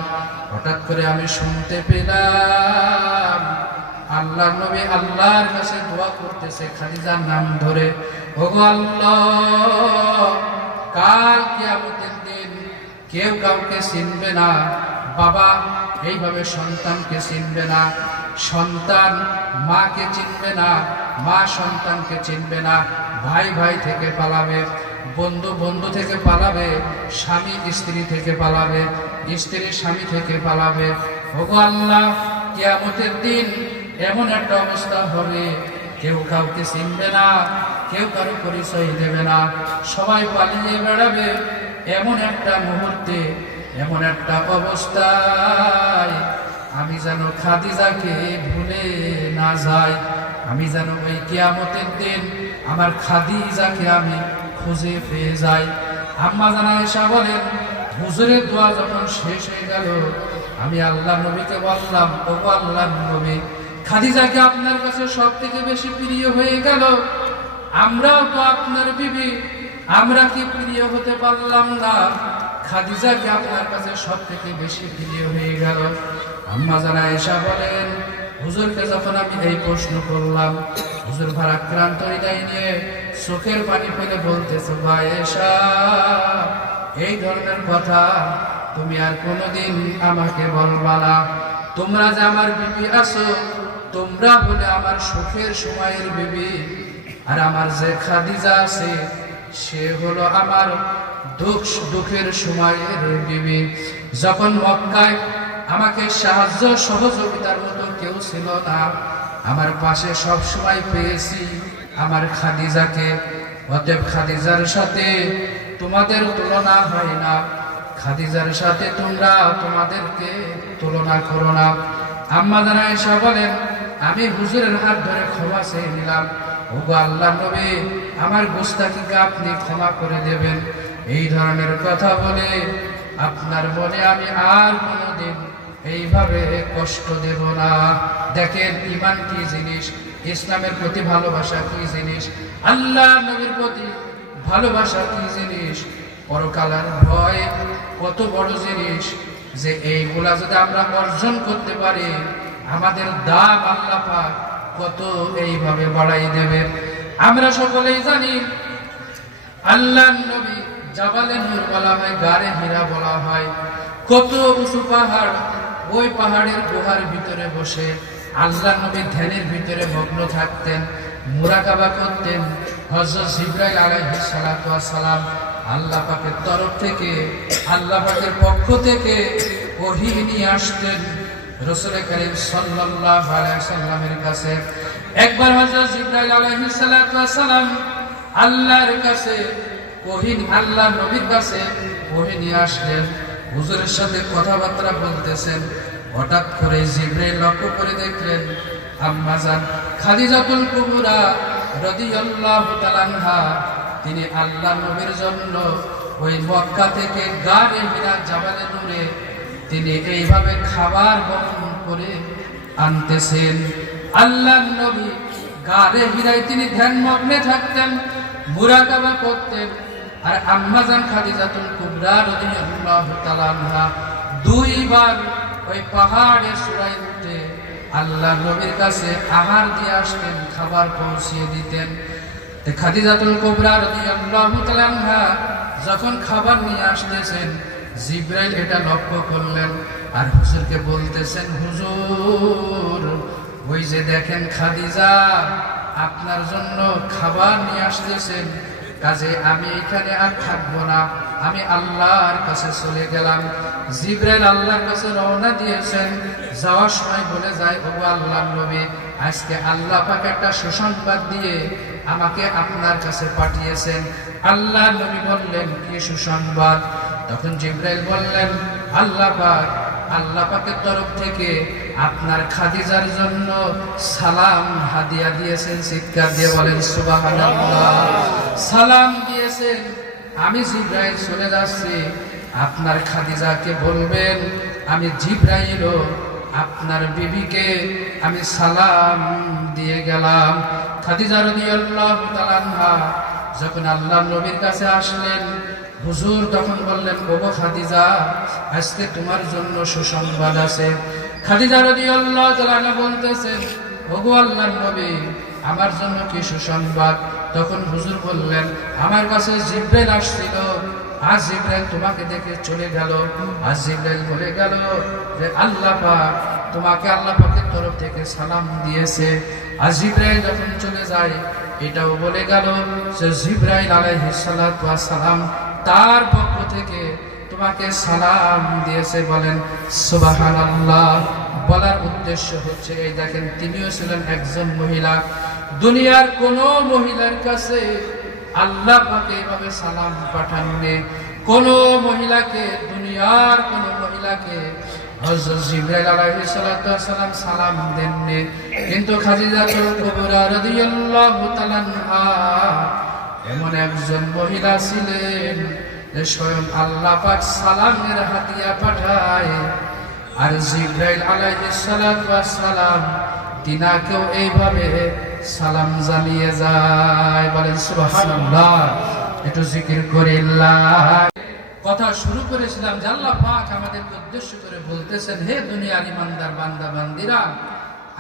হঠাৎ করে আমি শুনতে পেলাম আল্লাহর নবী আল্লাহর কাছে দোয়া করতেছে খাদিজার নাম ধরে, ওগো আল্লাহ, কাল কিয়ামতের দিন কেউ কাউকে চিনবে না। বাবা এইভাবে সন্তানকে চিনবে না, সন্তান মাকে চিনবে না, মা সন্তানকে চিনবে না, ভাই ভাই থেকে পালাবে, বন্ধু বন্ধু থেকে পালাবে, স্বামী স্ত্রী থেকে পালাবে, স্ত্রী স্বামী থেকে পালাবে। ওগো আল্লাহ, কিয়ামতের দিন এমন একটা অবস্থা হবে, কেউ কাউকে চিনবে না, কেউ কারো পরিচয় দেবে না, সবাই পালিয়ে বেড়াবে। এমন একটা মুহূর্তে, এমন একটা অবস্থায় আমি যেন খাদিজাকে ভুলে না যাই। আমি যেন ওই কিয়ামতের দিন আমার খাদিজাকে আমি খুঁজে পেয়ে যাই। আম্মা জান আয়েশা বলেন, হুজুরের দোয়া যখন শেষ হয়ে গেল, আমি আল্লাহ নবীকে বললাম, ওগো আল্লাহর নবী, খাদিজাকে আপনার কাছে সব থেকে বেশি প্রিয় হয়ে গেল, আমরাও তো আপনার বিবি, আমরা কি প্রিয় হতে পারলাম না? খাদিজাকে আপনার কাছে সব থেকে বেশি প্রিয় হয়ে গেল। আম্মা জান আয়েশা বলেন, হুজুরকে যখন আমি এই প্রশ্ন করলাম, হুজুর ভারাক্রান্ত হৃদয় নিয়ে চোখের পানি ফেলে বলতেছে, আয়েশা, এই ধরনের কথা তুমি আর কোনোদিন আমাকে বলবা না। তোমরা যে আমার বিবি আছো, তোমরা বলে আমার সুখের সময়ের বিবি, আর আমার যে খাদিজা আছে সে হলো আমার দুঃখের সময়ের বিবি। যখন মক্কায় আমাকে সাহায্য সহযোগিতার মতো কেউ ছিল না, আমার পাশে সব সময় পেয়েছি আমার খাদিজাকে। অতএব খাদিজার সাথে তোমাদের তুলনা হয় না, খাদিজার সাথে তোমরা তোমাদেরকে তুলনা করো না। আম্মা জান আয়েশা বলেন, আমি হুজুরের হাত ধরে ক্ষমা চেয়ে নিলাম, ওগো আল্লাহর নবী, আমার গোস্তাকিকে আপনি ক্ষমা করে দেবেন। এই ধরনের কথা বলে আপনার মনে আমি আর কোনোদিন এইভাবে কষ্ট দেব না। দেখেন ঈমান কি জিনিস, ইসলামের প্রতি ভালোবাসা কি জিনিস, আল্লাহ নবীর প্রতি ভালোবাসা কি জিনিস, পরকালের ভয় কত বড় জিনিস, যে এইগুলা যদি আমরা অর্জন করতে পারি আমাদের দাম আল্লাহ পাক কত এইভাবে বাড়াই দেবে। আমরা সকলেই জানি আল্লাহ নবী জাবালে নূর বলা হয়, গারে হীরা বলা হয়। কত উঁচু পাহাড়, ওই পাহাড়ের গুহার ভিতরে বসে আল্লাহ নবী ধ্যানের ভিতরে মগ্ন থাকতেন, মুরাকাবা করতেন। হযরত জিবরাইল আলাইহিস সালাতু ওয়াস সালাম আল্লাহ পাকের তরফ থেকে, আল্লাহ পাকের পক্ষ থেকে ওহী নিয়ে আসতেন রাসূল করিম সাল্লাল্লাহু আলাইহি সাল্লামের কাছে। একবার হযরত জিবরাইল আলাইহিস সালাতু ওয়াস সালাম আল্লাহর কাছে ওহী, আল্লাহ নবীর কাছে ওহী নিয়ে আসলেন, হুজুরের সাথে কথাবার্তা বলতেছেন। হঠাৎ করে জিবরাইল লক্ষ্য করে দেখলেন আম্মা জান খাদিজাতুল কুবরা রাদিয়াল্লাহু তাআলা আনহা, তিনি আল্লাহ নবীর জন্য ওই মক্কা থেকে গারে হীরা জাবালে নূরে তিনি এইভাবে খাবার বহন করে আনতেছেন। আল্লাহ নবী গারে হীরায় তিনি ধ্যানমগ্নে থাকতেন, মুরাকাবা করতেন। আর আম্মা জান খাদিজাতুল কুবরা রাদিয়াল্লাহু তাআলা আনহা দুইবার ওই পাহাড়ে চূড়ায় উঠে আল্লাহ নবীর কাছে আহার দিয়ে আসতেন, খাবার পৌঁছিয়ে দিতেন। খাদিজাতুল কুবরা রাদিয়াল্লাহু তাআলা আনহা যখন খাবার নিয়ে আসতেছেন, জিবরাইল এটা লক্ষ্য করলেন আর হুজুরকে বলতেছেন, হুজুর ওই যে দেখেন খাদিজা আপনার জন্য খাবার নিয়ে আসতেছেন, কাজে আমি এখানে আর থাকবো না, আমি আল্লাহর কাছে চলে গেলাম। জিবরাইল আল্লাহর কাছে রওনা দিয়েছেন, যাওয়ার সময় বলে যায়, ওগো আল্লাহর নবী, আজকে আল্লাহ পাক একটা সুসংবাদ দিয়ে আমাকে আপনার কাছে পাঠিয়েছেন। আল্লাহর নবী বললেন, কি সুসংবাদ? তখন জিবরাইল বললেন, আল্লাহ পাকের তরফ থেকে আপনার খাদিজার জন্য সালাম হাদিয়া দিয়েছেন। চিৎকার দিয়ে বলেন সুবহানাল্লাহ। সালাম দিয়েছেন। আমি জিবরাইল চলে যাচ্ছি, আপনার খাদিজাকে বলবেন আমি জিবরাইল আপনার বিবিকে আমি সালাম দিয়ে গেলাম। খাদিজা রাদিয়াল্লাহু তাআলা আনহা যখন আল্লাহ নবীর কাছে আসলেন, হুজুর তখন বললেন, ওগো খাদিজা আজকে তোমার জন্য সুসংবাদ আছে। খাদিজা রাদিয়াল্লাহু তাআলা আনহা বলতেছেন, ওগো আল্লাহর নবী আমার জন্য কি সুসংবাদ? তখন হুজুর বললেন, আমার কাছে জিবরাইল আসছিল, আজ জিবরাইল তোমাকে দেখে চলে গেল। আজ জিবরাইল বলে গেল যে আল্লাহ পাক তোমাকে আল্লাহ পাকের তরফ থেকে সালাম দিয়েছে। আজ জিবরাইল যখন চলে যায় এটাও বলে গেল যে জিবরাইল আলাইহিস সালাতু ওয়াস সালাম তার পক্ষ থেকে তোমাকে সালাম দিয়েছে। বলেন সুবহানাল্লাহ। বলার উদ্দেশ্য হচ্ছে এই দেখেন, তিনিও ছিলেন একজন মহিলা। দুনিয়ার কোন মহিলার কাছে আল্লাহ পাক এভাবে সালাম পাঠাননি। কোন মহিলাকে, দুনিয়ার কোন মহিলাকে হযরত জিবরাইল আলাইহিস সালাতু ওয়াস সালাম সালাম দেননি। কিন্তু খাদিজাতুল কুবরা রাদিয়াল্লাহু তাআলা আনহা এমন একজন মহিলা ছিলেন যে স্বয়ং আল্লাহ পাক সালামের হাদিয়া পাঠায়। আর জিবরাইল আলাইহিস সালাতু ওয়াস সালাম তিনাকেও এইভাবে সালাম জানিয়ে যায়। বলেন সুবহানাল্লাহ। একটু জিকির করে আল্লাহ। কথা শুরু করেছিলাম যে আল্লাহ পাক আমাদেরকে উদ্দেশ্য করে বলতেছেন, হে দুনিয়ার ইমানদার বান্দা বান্দিরা,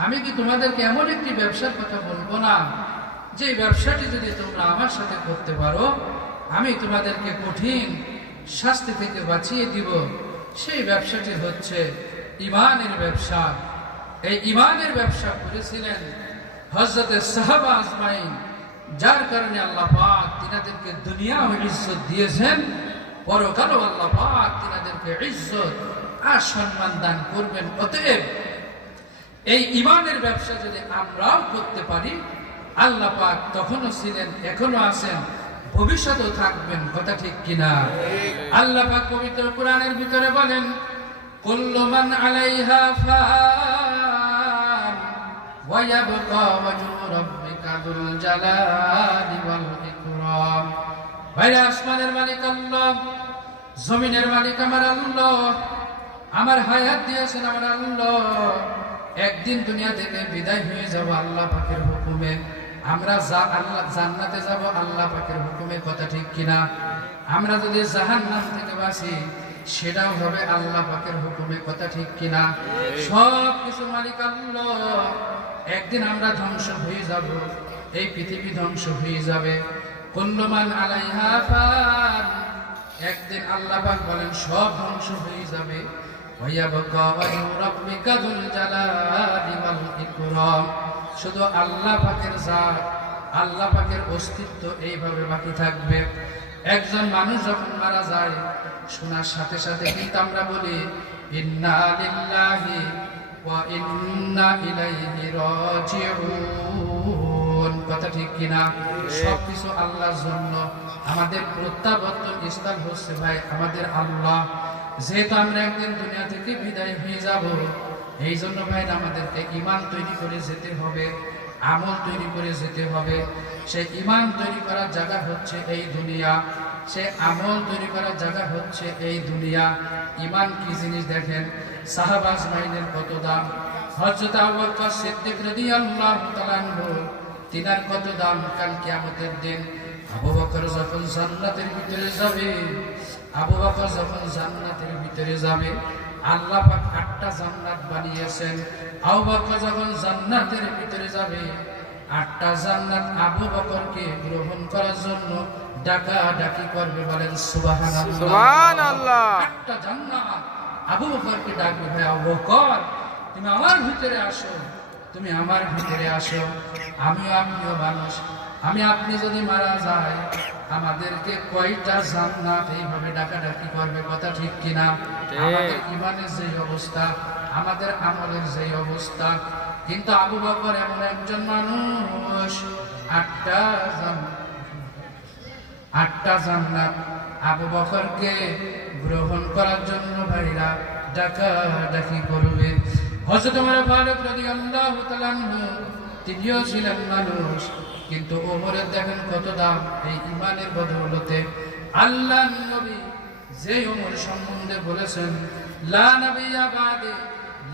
আমি কি তোমাদেরকে এমন একটি ব্যবসার কথা বলবো না, যে ব্যবসাটি যদি তোমরা আমার সাথে করতে পারো আমি তোমাদেরকে কঠিন শাস্তি থেকে বাঁচিয়ে দিব। সেই ব্যবসাটি হচ্ছে ঈমানের ব্যবসা। এই ঈমানের ব্যবসা করেছিলেন হযরত সাহাবা আজমাইন, যার কারণে আল্লাহ পাক তিনাদেরকে দুনিয়া ও ইজ্জত দিয়েছেন, পরকালও আল্লাহ পাক তিনাদেরকে ইজ্জত আর সম্মান দান করবেন। অতএব এই ঈমানের ব্যবসা যদি আমরাও করতে পারি, আল্লাহ পাক তখনও ছিলেন, এখনো আছেন, ভবিষ্যতেও থাকবেন। কথা ঠিক কিনা? আল্লাহ পাক পবিত্র কোরআনের ভিতরে বলেন, কুল্লু মান আলাইহা ফান ওয়া ইয়াবকা ওয়াজহু রাব্বিকা যুল জালালি ওয়াল ইকরাম। ভাইরা, আসমানের মালিক আল্লাহ, জমিনের মালিক আমার আল্লাহ, আমার হায়াত দিয়েছেন আমার আল্লাহ, একদিন দুনিয়া থেকে বিদায় হয়ে যাব আল্লাহ পাকের হুকুমে। আমরা আল্লাহ জান্নাতে যাব আল্লাহ পাকের হুকুমে, কথা ঠিক কিনা? আমরা যদি জাহান্নাম থেকে বাঁচি সেটাও হবে আল্লাহ পাকের হুকুমে, কথা ঠিক কিনা? সব কিছু মালিক আল্লাহ। একদিন আমরা ধ্বংস হয়ে যাব, এই পৃথিবী ধ্বংস হয়ে যাবে। কুল্লু মান আলাইহা ফান, একদিন আল্লাহ পাক বলেন সব ধ্বংস হয়ে যাবে। ওয়ায়াবকা ওয়াজহু রাব্বিকা যুল জালালি ওয়াল ইকরাম, শুধু আল্লাহ পাকের জাত, আল্লাহ পাকের অস্তিত্ব এইভাবে বাকি থাকবে। একজন মানুষ যখন মারা যায় শোনার সাথে সাথে কিন্তু আমরা বলি ইন্না লিল্লাহি ওয়া ইন্না ইলাইহি রাজিউন, কথা ঠিক কিনা? সবকিছু আল্লাহর জন্য। আমাদের প্রত্যাবর্তন স্থল হচ্ছে ভাই আমাদের আল্লাহ। যেহেতু আমরা একদিন দুনিয়া থেকে বিদায় হয়ে যাব, এই জন্য ভাই আমাদেরকে ঈমান তৈরি করে যেতে হবে, আমল তৈরি করে যেতে হবে। সেই ঈমান তৈরি করার জায়গা হচ্ছে এই দুনিয়া, সে আমল তৈরি করার জায়গা হচ্ছে এই দুনিয়া। ঈমান কি জিনিস দেখেন, সাহাবা আজমাইনের কত দাম, হযরত আবু বকর সিদ্দিক রাদিয়াল্লাহু তাআলা আনহু তিনার কত দাম কাল কিয়ামতের দিন। আবু বকর যখন জান্নাতের ভিতরে যাবে, আবু বকর যখন জান্নাতের ভিতরে যাবে, আল্লাহ পাক 8টা জান্নাত বানিয়েছেন। আবু বকর যখন জান্নাতের ভিতরে যাবে, 8টা জান্নাত আবু বকরকে গ্রহণ করার জন্য ডাকাডাকি করবে, বলেন সুবহানাল্লাহ। সুবহানাল্লাহ। 8টা জান্নাত আবু বকরকে ডাকবে, ভাই আবু বকর তুমি আমার ভিতরে আসো, তুমি আমার ভিতরে আসো। আপনিও মানুষ, আপনি যদি মারা যায় আমাদেরকে কয়টা জান্নাত এইভাবে ডাকাডাকি করবে, কথা ঠিক কিনা? আমাদের ঈমানের যে অবস্থা, আমাদের আমলের যে অবস্থা। কিন্তু আবু বকর এমন একজন মানুষ, 8টা জান্নাত আবু বকরকে গ্রহণ করার জন্য ভাইরা ডাকাডাকি করবে। হযরত ওমর ফারুক রাদিয়াল্লাহু তাআলা আনহু তিনিও ছিলেন মানুষ, কিন্তু ওমরের দেখেন কত দাম এই ঈমানের বদৌলতে। আল্লাহর নবী যে ওমর সম্বন্ধে বলেছেন লা নাবিয়্যা বাদি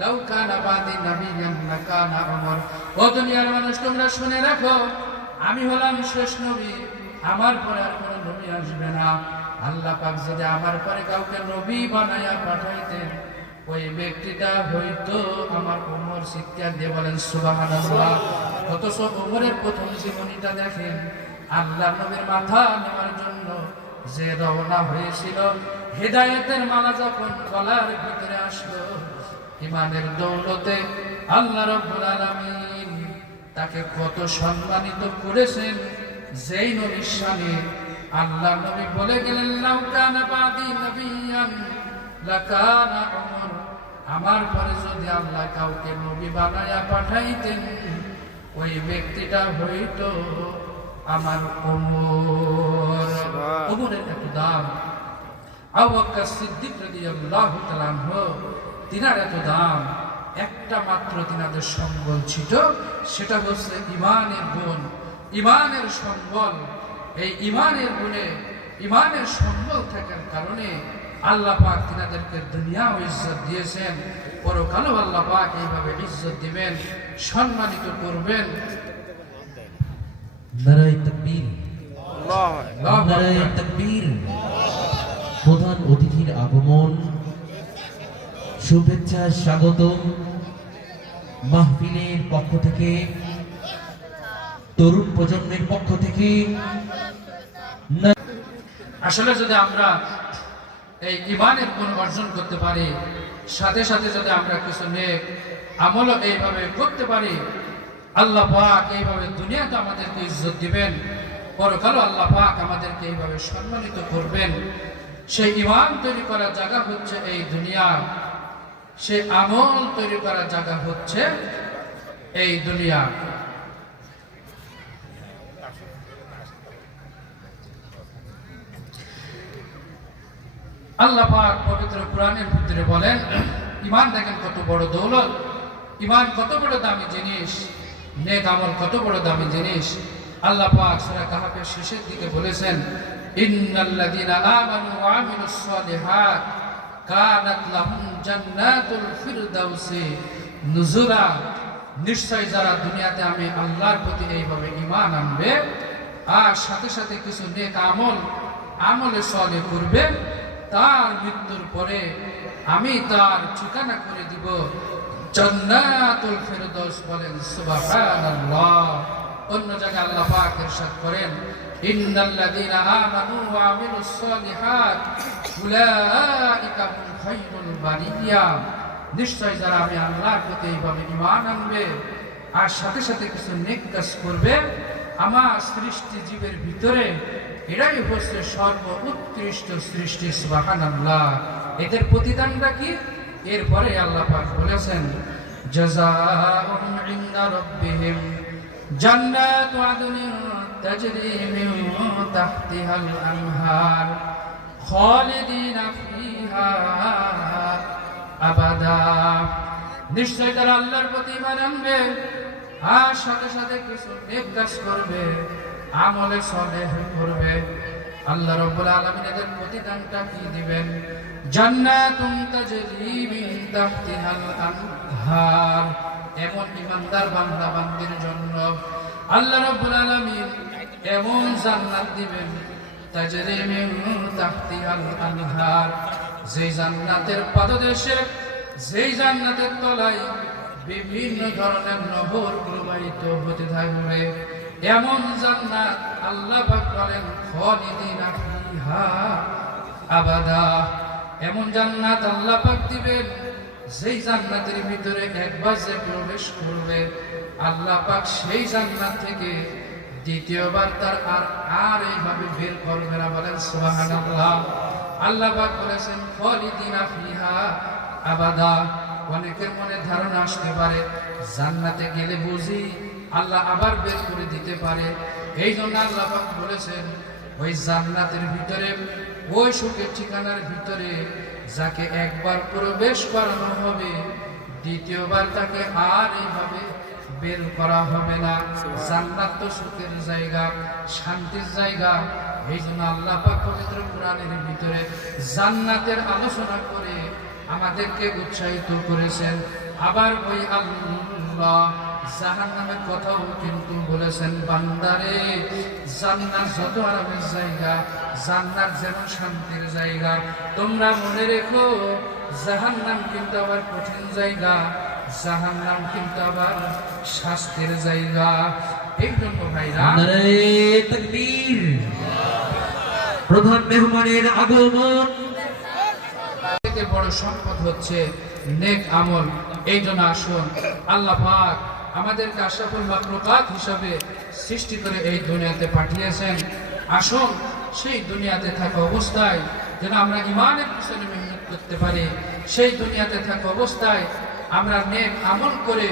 লাউ কানা বাদি নাবিয়্যান লাকানা ওমর। ও দুনিয়ার মানুষ তোমরা শুনে রাখো, আমি হলাম শেষ নবী, আমার পরে আর কোনো নবী আসবে না। আল্লাহ পাক যদি আমার পরে কাউকে নবী বানায়া পাঠাইতেন, ওই ব্যক্তিটা হয়তো আমার ওমর। শিক্ষার দিয়ে বলেন সুবহানাল্লাহ। অথচ ওমরের প্রথম জীবনীটা দেখেন, আল্লাহ নবীর মাথা নেওয়ার জন্য যে রওনা হয়েছিল, হেদায়েতের মালা যখন গলার ভিতরে আসলো, ঈমানের দৌলতে আল্লাহ রাব্বুল আলামিন তাকে কত সম্মানিত করেছেন। যেই নবীর শানে আল্লাহ নবী বলে গেলেন লাউ কানা বাদি নাবিয়ান লাকানা ওমর, আমার পরে যদি আল্লাহ কাউকে নবী বানায়া পাঠাইতেন, ওই ব্যক্তিটা হইতো আমার ওমর। ওমরের এত দাম। আবু বকর সিদ্দিক রাদিয়াল্লাহু তাআলা আনহু তিনার এত দাম, একটা মাত্র তিনাদের সম্বল ছিল, সেটা হচ্ছে ঈমানের গুণ, ঈমানের সম্বল। এই ঈমানের গুণে, ঈমানের সম্বল থাকার কারণে আল্লাহ পাক তিনাদেরকে দুনিয়াও ইজ্জত দিয়েছেন, পরকালও আল্লাহ পাক এইভাবে ইজ্জত দিবেন, সম্মানিত করবেন। নারায়ে তাকবীর, আল্লাহু আকবার। নারায়ে তাকবীর। প্রধান অতিথির আগমন, শুভেচ্ছা স্বাগতম মাহফিলের পক্ষ থেকে, তরুণ প্রজন্মের পক্ষ থেকে। আসলে যদি আমরা এই ঈমানের গুণ অর্জন করতে পারি, সাথে সাথে যদি আমরা কিছু নেক আমলও এইভাবে করতে পারি, আল্লাহ পাক এইভাবে দুনিয়াতে আমাদেরকে ইজ্জত দিবেন, পরকালও আল্লাহ পাক আমাদেরকে এইভাবে সম্মানিত করবেন। সেই ঈমান তৈরি করার জায়গা হচ্ছে এই দুনিয়া, সেই আমল তৈরি করার জায়গা হচ্ছে এই দুনিয়া। আল্লাহ পাক পবিত্র কোরআনের ভিতরে বলেন, ঈমান দেখেন কত বড় দৌলত, ঈমান কত বড় দামি জিনিস, নেক আমল কত বড় দামি জিনিস। আল্লাহ পাক সূরা কাহফের শেষের দিকে বলেছেন, ইন্নাল্লাযীনা আমানু ওয়া আমিলুস সালিহাত কানাত লাহুম জান্নাতুল ফিরদাউসি নুজুলা। নিশ্চয় যারা দুনিয়াতে আমি আল্লাহর প্রতি এইভাবে ঈমান আনবে আর সাথে সাথে কিছু নেক আমলে সলে করবে, তার মৃত্যুর পরে আমি তার ঠিকানা করে দিব জান্নাতুল ফিরদাউস। বলেন সুবহানাল্লাহ। অন্য জায়গায় আল্লাহ পাক ইরশাদ করেন, ইন্নাল্লাযীনা আমানু ওয়া আমিলুস সালিহাত উলাইকা হুম খায়রুল বারিয়া। নিশ্চয় যারা আমি আল্লাহর প্রতি এইভাবে ঈমান আনবে আর সাথে সাথে কিছু নেক কাজ করবে আমার সৃষ্টি জীবের ভিতরে, এরাই হচ্ছে সর্বোৎকৃষ্ট সৃষ্টি। সুবহানাল্লাহ। এদের প্রতিদানটা কি? এরপরে আল্লাহ পাক বলেছেন, জাযাউহুম ইনদা রাব্বিহিম জান্নাতু আদনিন তাজরি মিন তাহতিহাল আনহার খালিদিনা ফিহা আবাদা। নিশ্চয় তারা আল্লাহর প্রতি ঈমান আনবে আর সাথে সাথে কিছু নেক কাজ করবে, আমলে সালেহ করবে, আল্লাহ রাব্বুল আলামিন এদের প্রতিদানটা কি দিবেন? জান্নাতুন তাজরি মিন তাহতিহাল আনহার। এমন ঈমানদার বান্দা বান্দির জন্য আল্লাহ রাব্বুল আলামিন এমন জান্নাত দিবেন, তাজরি মিন তাহতিহাল আনহার, যেই জান্নাতের পাদদেশে, যেই জান্নাতের তলায় বিভিন্ন ধরনের নহর প্রবাহিত হতে থাকবে। এমন জান্নাত আল্লাহ পাক বলেন খালিদিনা ফিহা আবাদা। এমন জান্নাত আল্লাহ পাক দিবেন, যেই জান্নাতের ভিতরে একবার যে প্রবেশ করবে আল্লাহ পাক সেই জান্নাত থেকে দ্বিতীয়বার তার আর এইভাবে বের করবে না। বলেন সুবহানাল্লাহ। আল্লাহ পাক বলেছেন খালিদিনা ফিহা আবাদা। অনেকের মনে ধারণা আসতে পারে জান্নাতে গেলে বুঝি আল্লাহ আবার বের করে দিতে পারে। এই জন্য আল্লাহ পাক বলেছেন ওই জান্নাতের ভিতরে, ওই সুখের ঠিকানার ভিতরে যাকে একবার প্রবেশ করানো হবে দ্বিতীয়বার তাকে আর এইভাবে বের করা হবে না। জান্নাত তো সুখের জায়গা, শান্তির জায়গা। এই জন্য আল্লাহ পাক পবিত্র কোরআনের ভিতরে জান্নাতের আলোচনা করে আমাদেরকে উৎসাহিত করেছেন। আবার ওই আল্লাহ জাহান্নামের কথাও কিন্তু বলেছেন, বান্দারে জান্নাত যত আরামের জায়গা, জান্নাত যেমন শান্তির জায়গা, তোমরা মনে রেখো জাহান্নাম কিন্তু আবার কঠিন জায়গা, জাহান্নাম কিন্তু আবার শাস্তির জায়গা। এই জন্য ভাইরা, নারে তাকবীর। প্রধান মেহমানের আগমন। থেকে বড় সম্পদ হচ্ছে নেক আমল। এই জন্য আসুন, আল্লাহ পাক আমাদেরকে আশরাফুল মাখলুকাত হিসাবে সৃষ্টি করে এই দুনিয়াতে পাঠিয়েছেন। আসুন সেই দুনিয়াতে থাকা অবস্থায় যেন আমরা ঈমানের পিছনে মেহনত করতে পারি, সেই দুনিয়াতে থাকা অবস্থায় আমরা নেক আমল করে,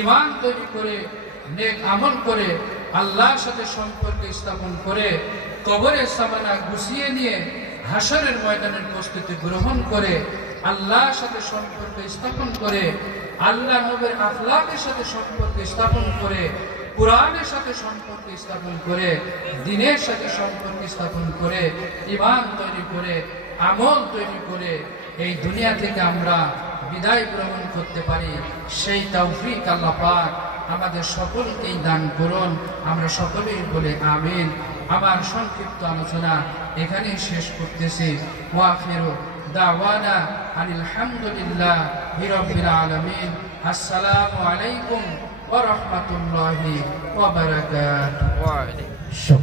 ঈমান তৈরি করে, নেক আমল করে, আল্লাহর সাথে সম্পর্ক স্থাপন করে, কবরের সামানা গুছিয়ে নিয়ে হাসরের ময়দানের প্রস্তুতি গ্রহণ করে, আল্লাহর সাথে সম্পর্ক স্থাপন করে, আল্লাহ নবীর আখলাকের সাথে সম্পর্ক স্থাপন করে, কোরআনের সাথে সম্পর্ক স্থাপন করে, দ্বীনের সাথে সম্পর্ক স্থাপন করে, ঈমান তৈরি করে, আমল তৈরি করে এই দুনিয়া থেকে আমরা বিদায় গ্রহণ করতে পারি, সেই তৌফিক আল্লাহ পাক আমাদের সকলকেই দান করুন। আমরা সকলেই বলে আমিন। আমার সংক্ষিপ্ত আলোচনা এখানেই শেষ করতেছি। ওয়া আখিরু দাওয়ানা আনিল হামদুলিল্লাহি রাব্বিল আলামিন। আসসালামু আলাইকুম ওয়া রাহমাতুল্লাহি ওয়া বারাকাতুহু। ওয়া আলাইকুম।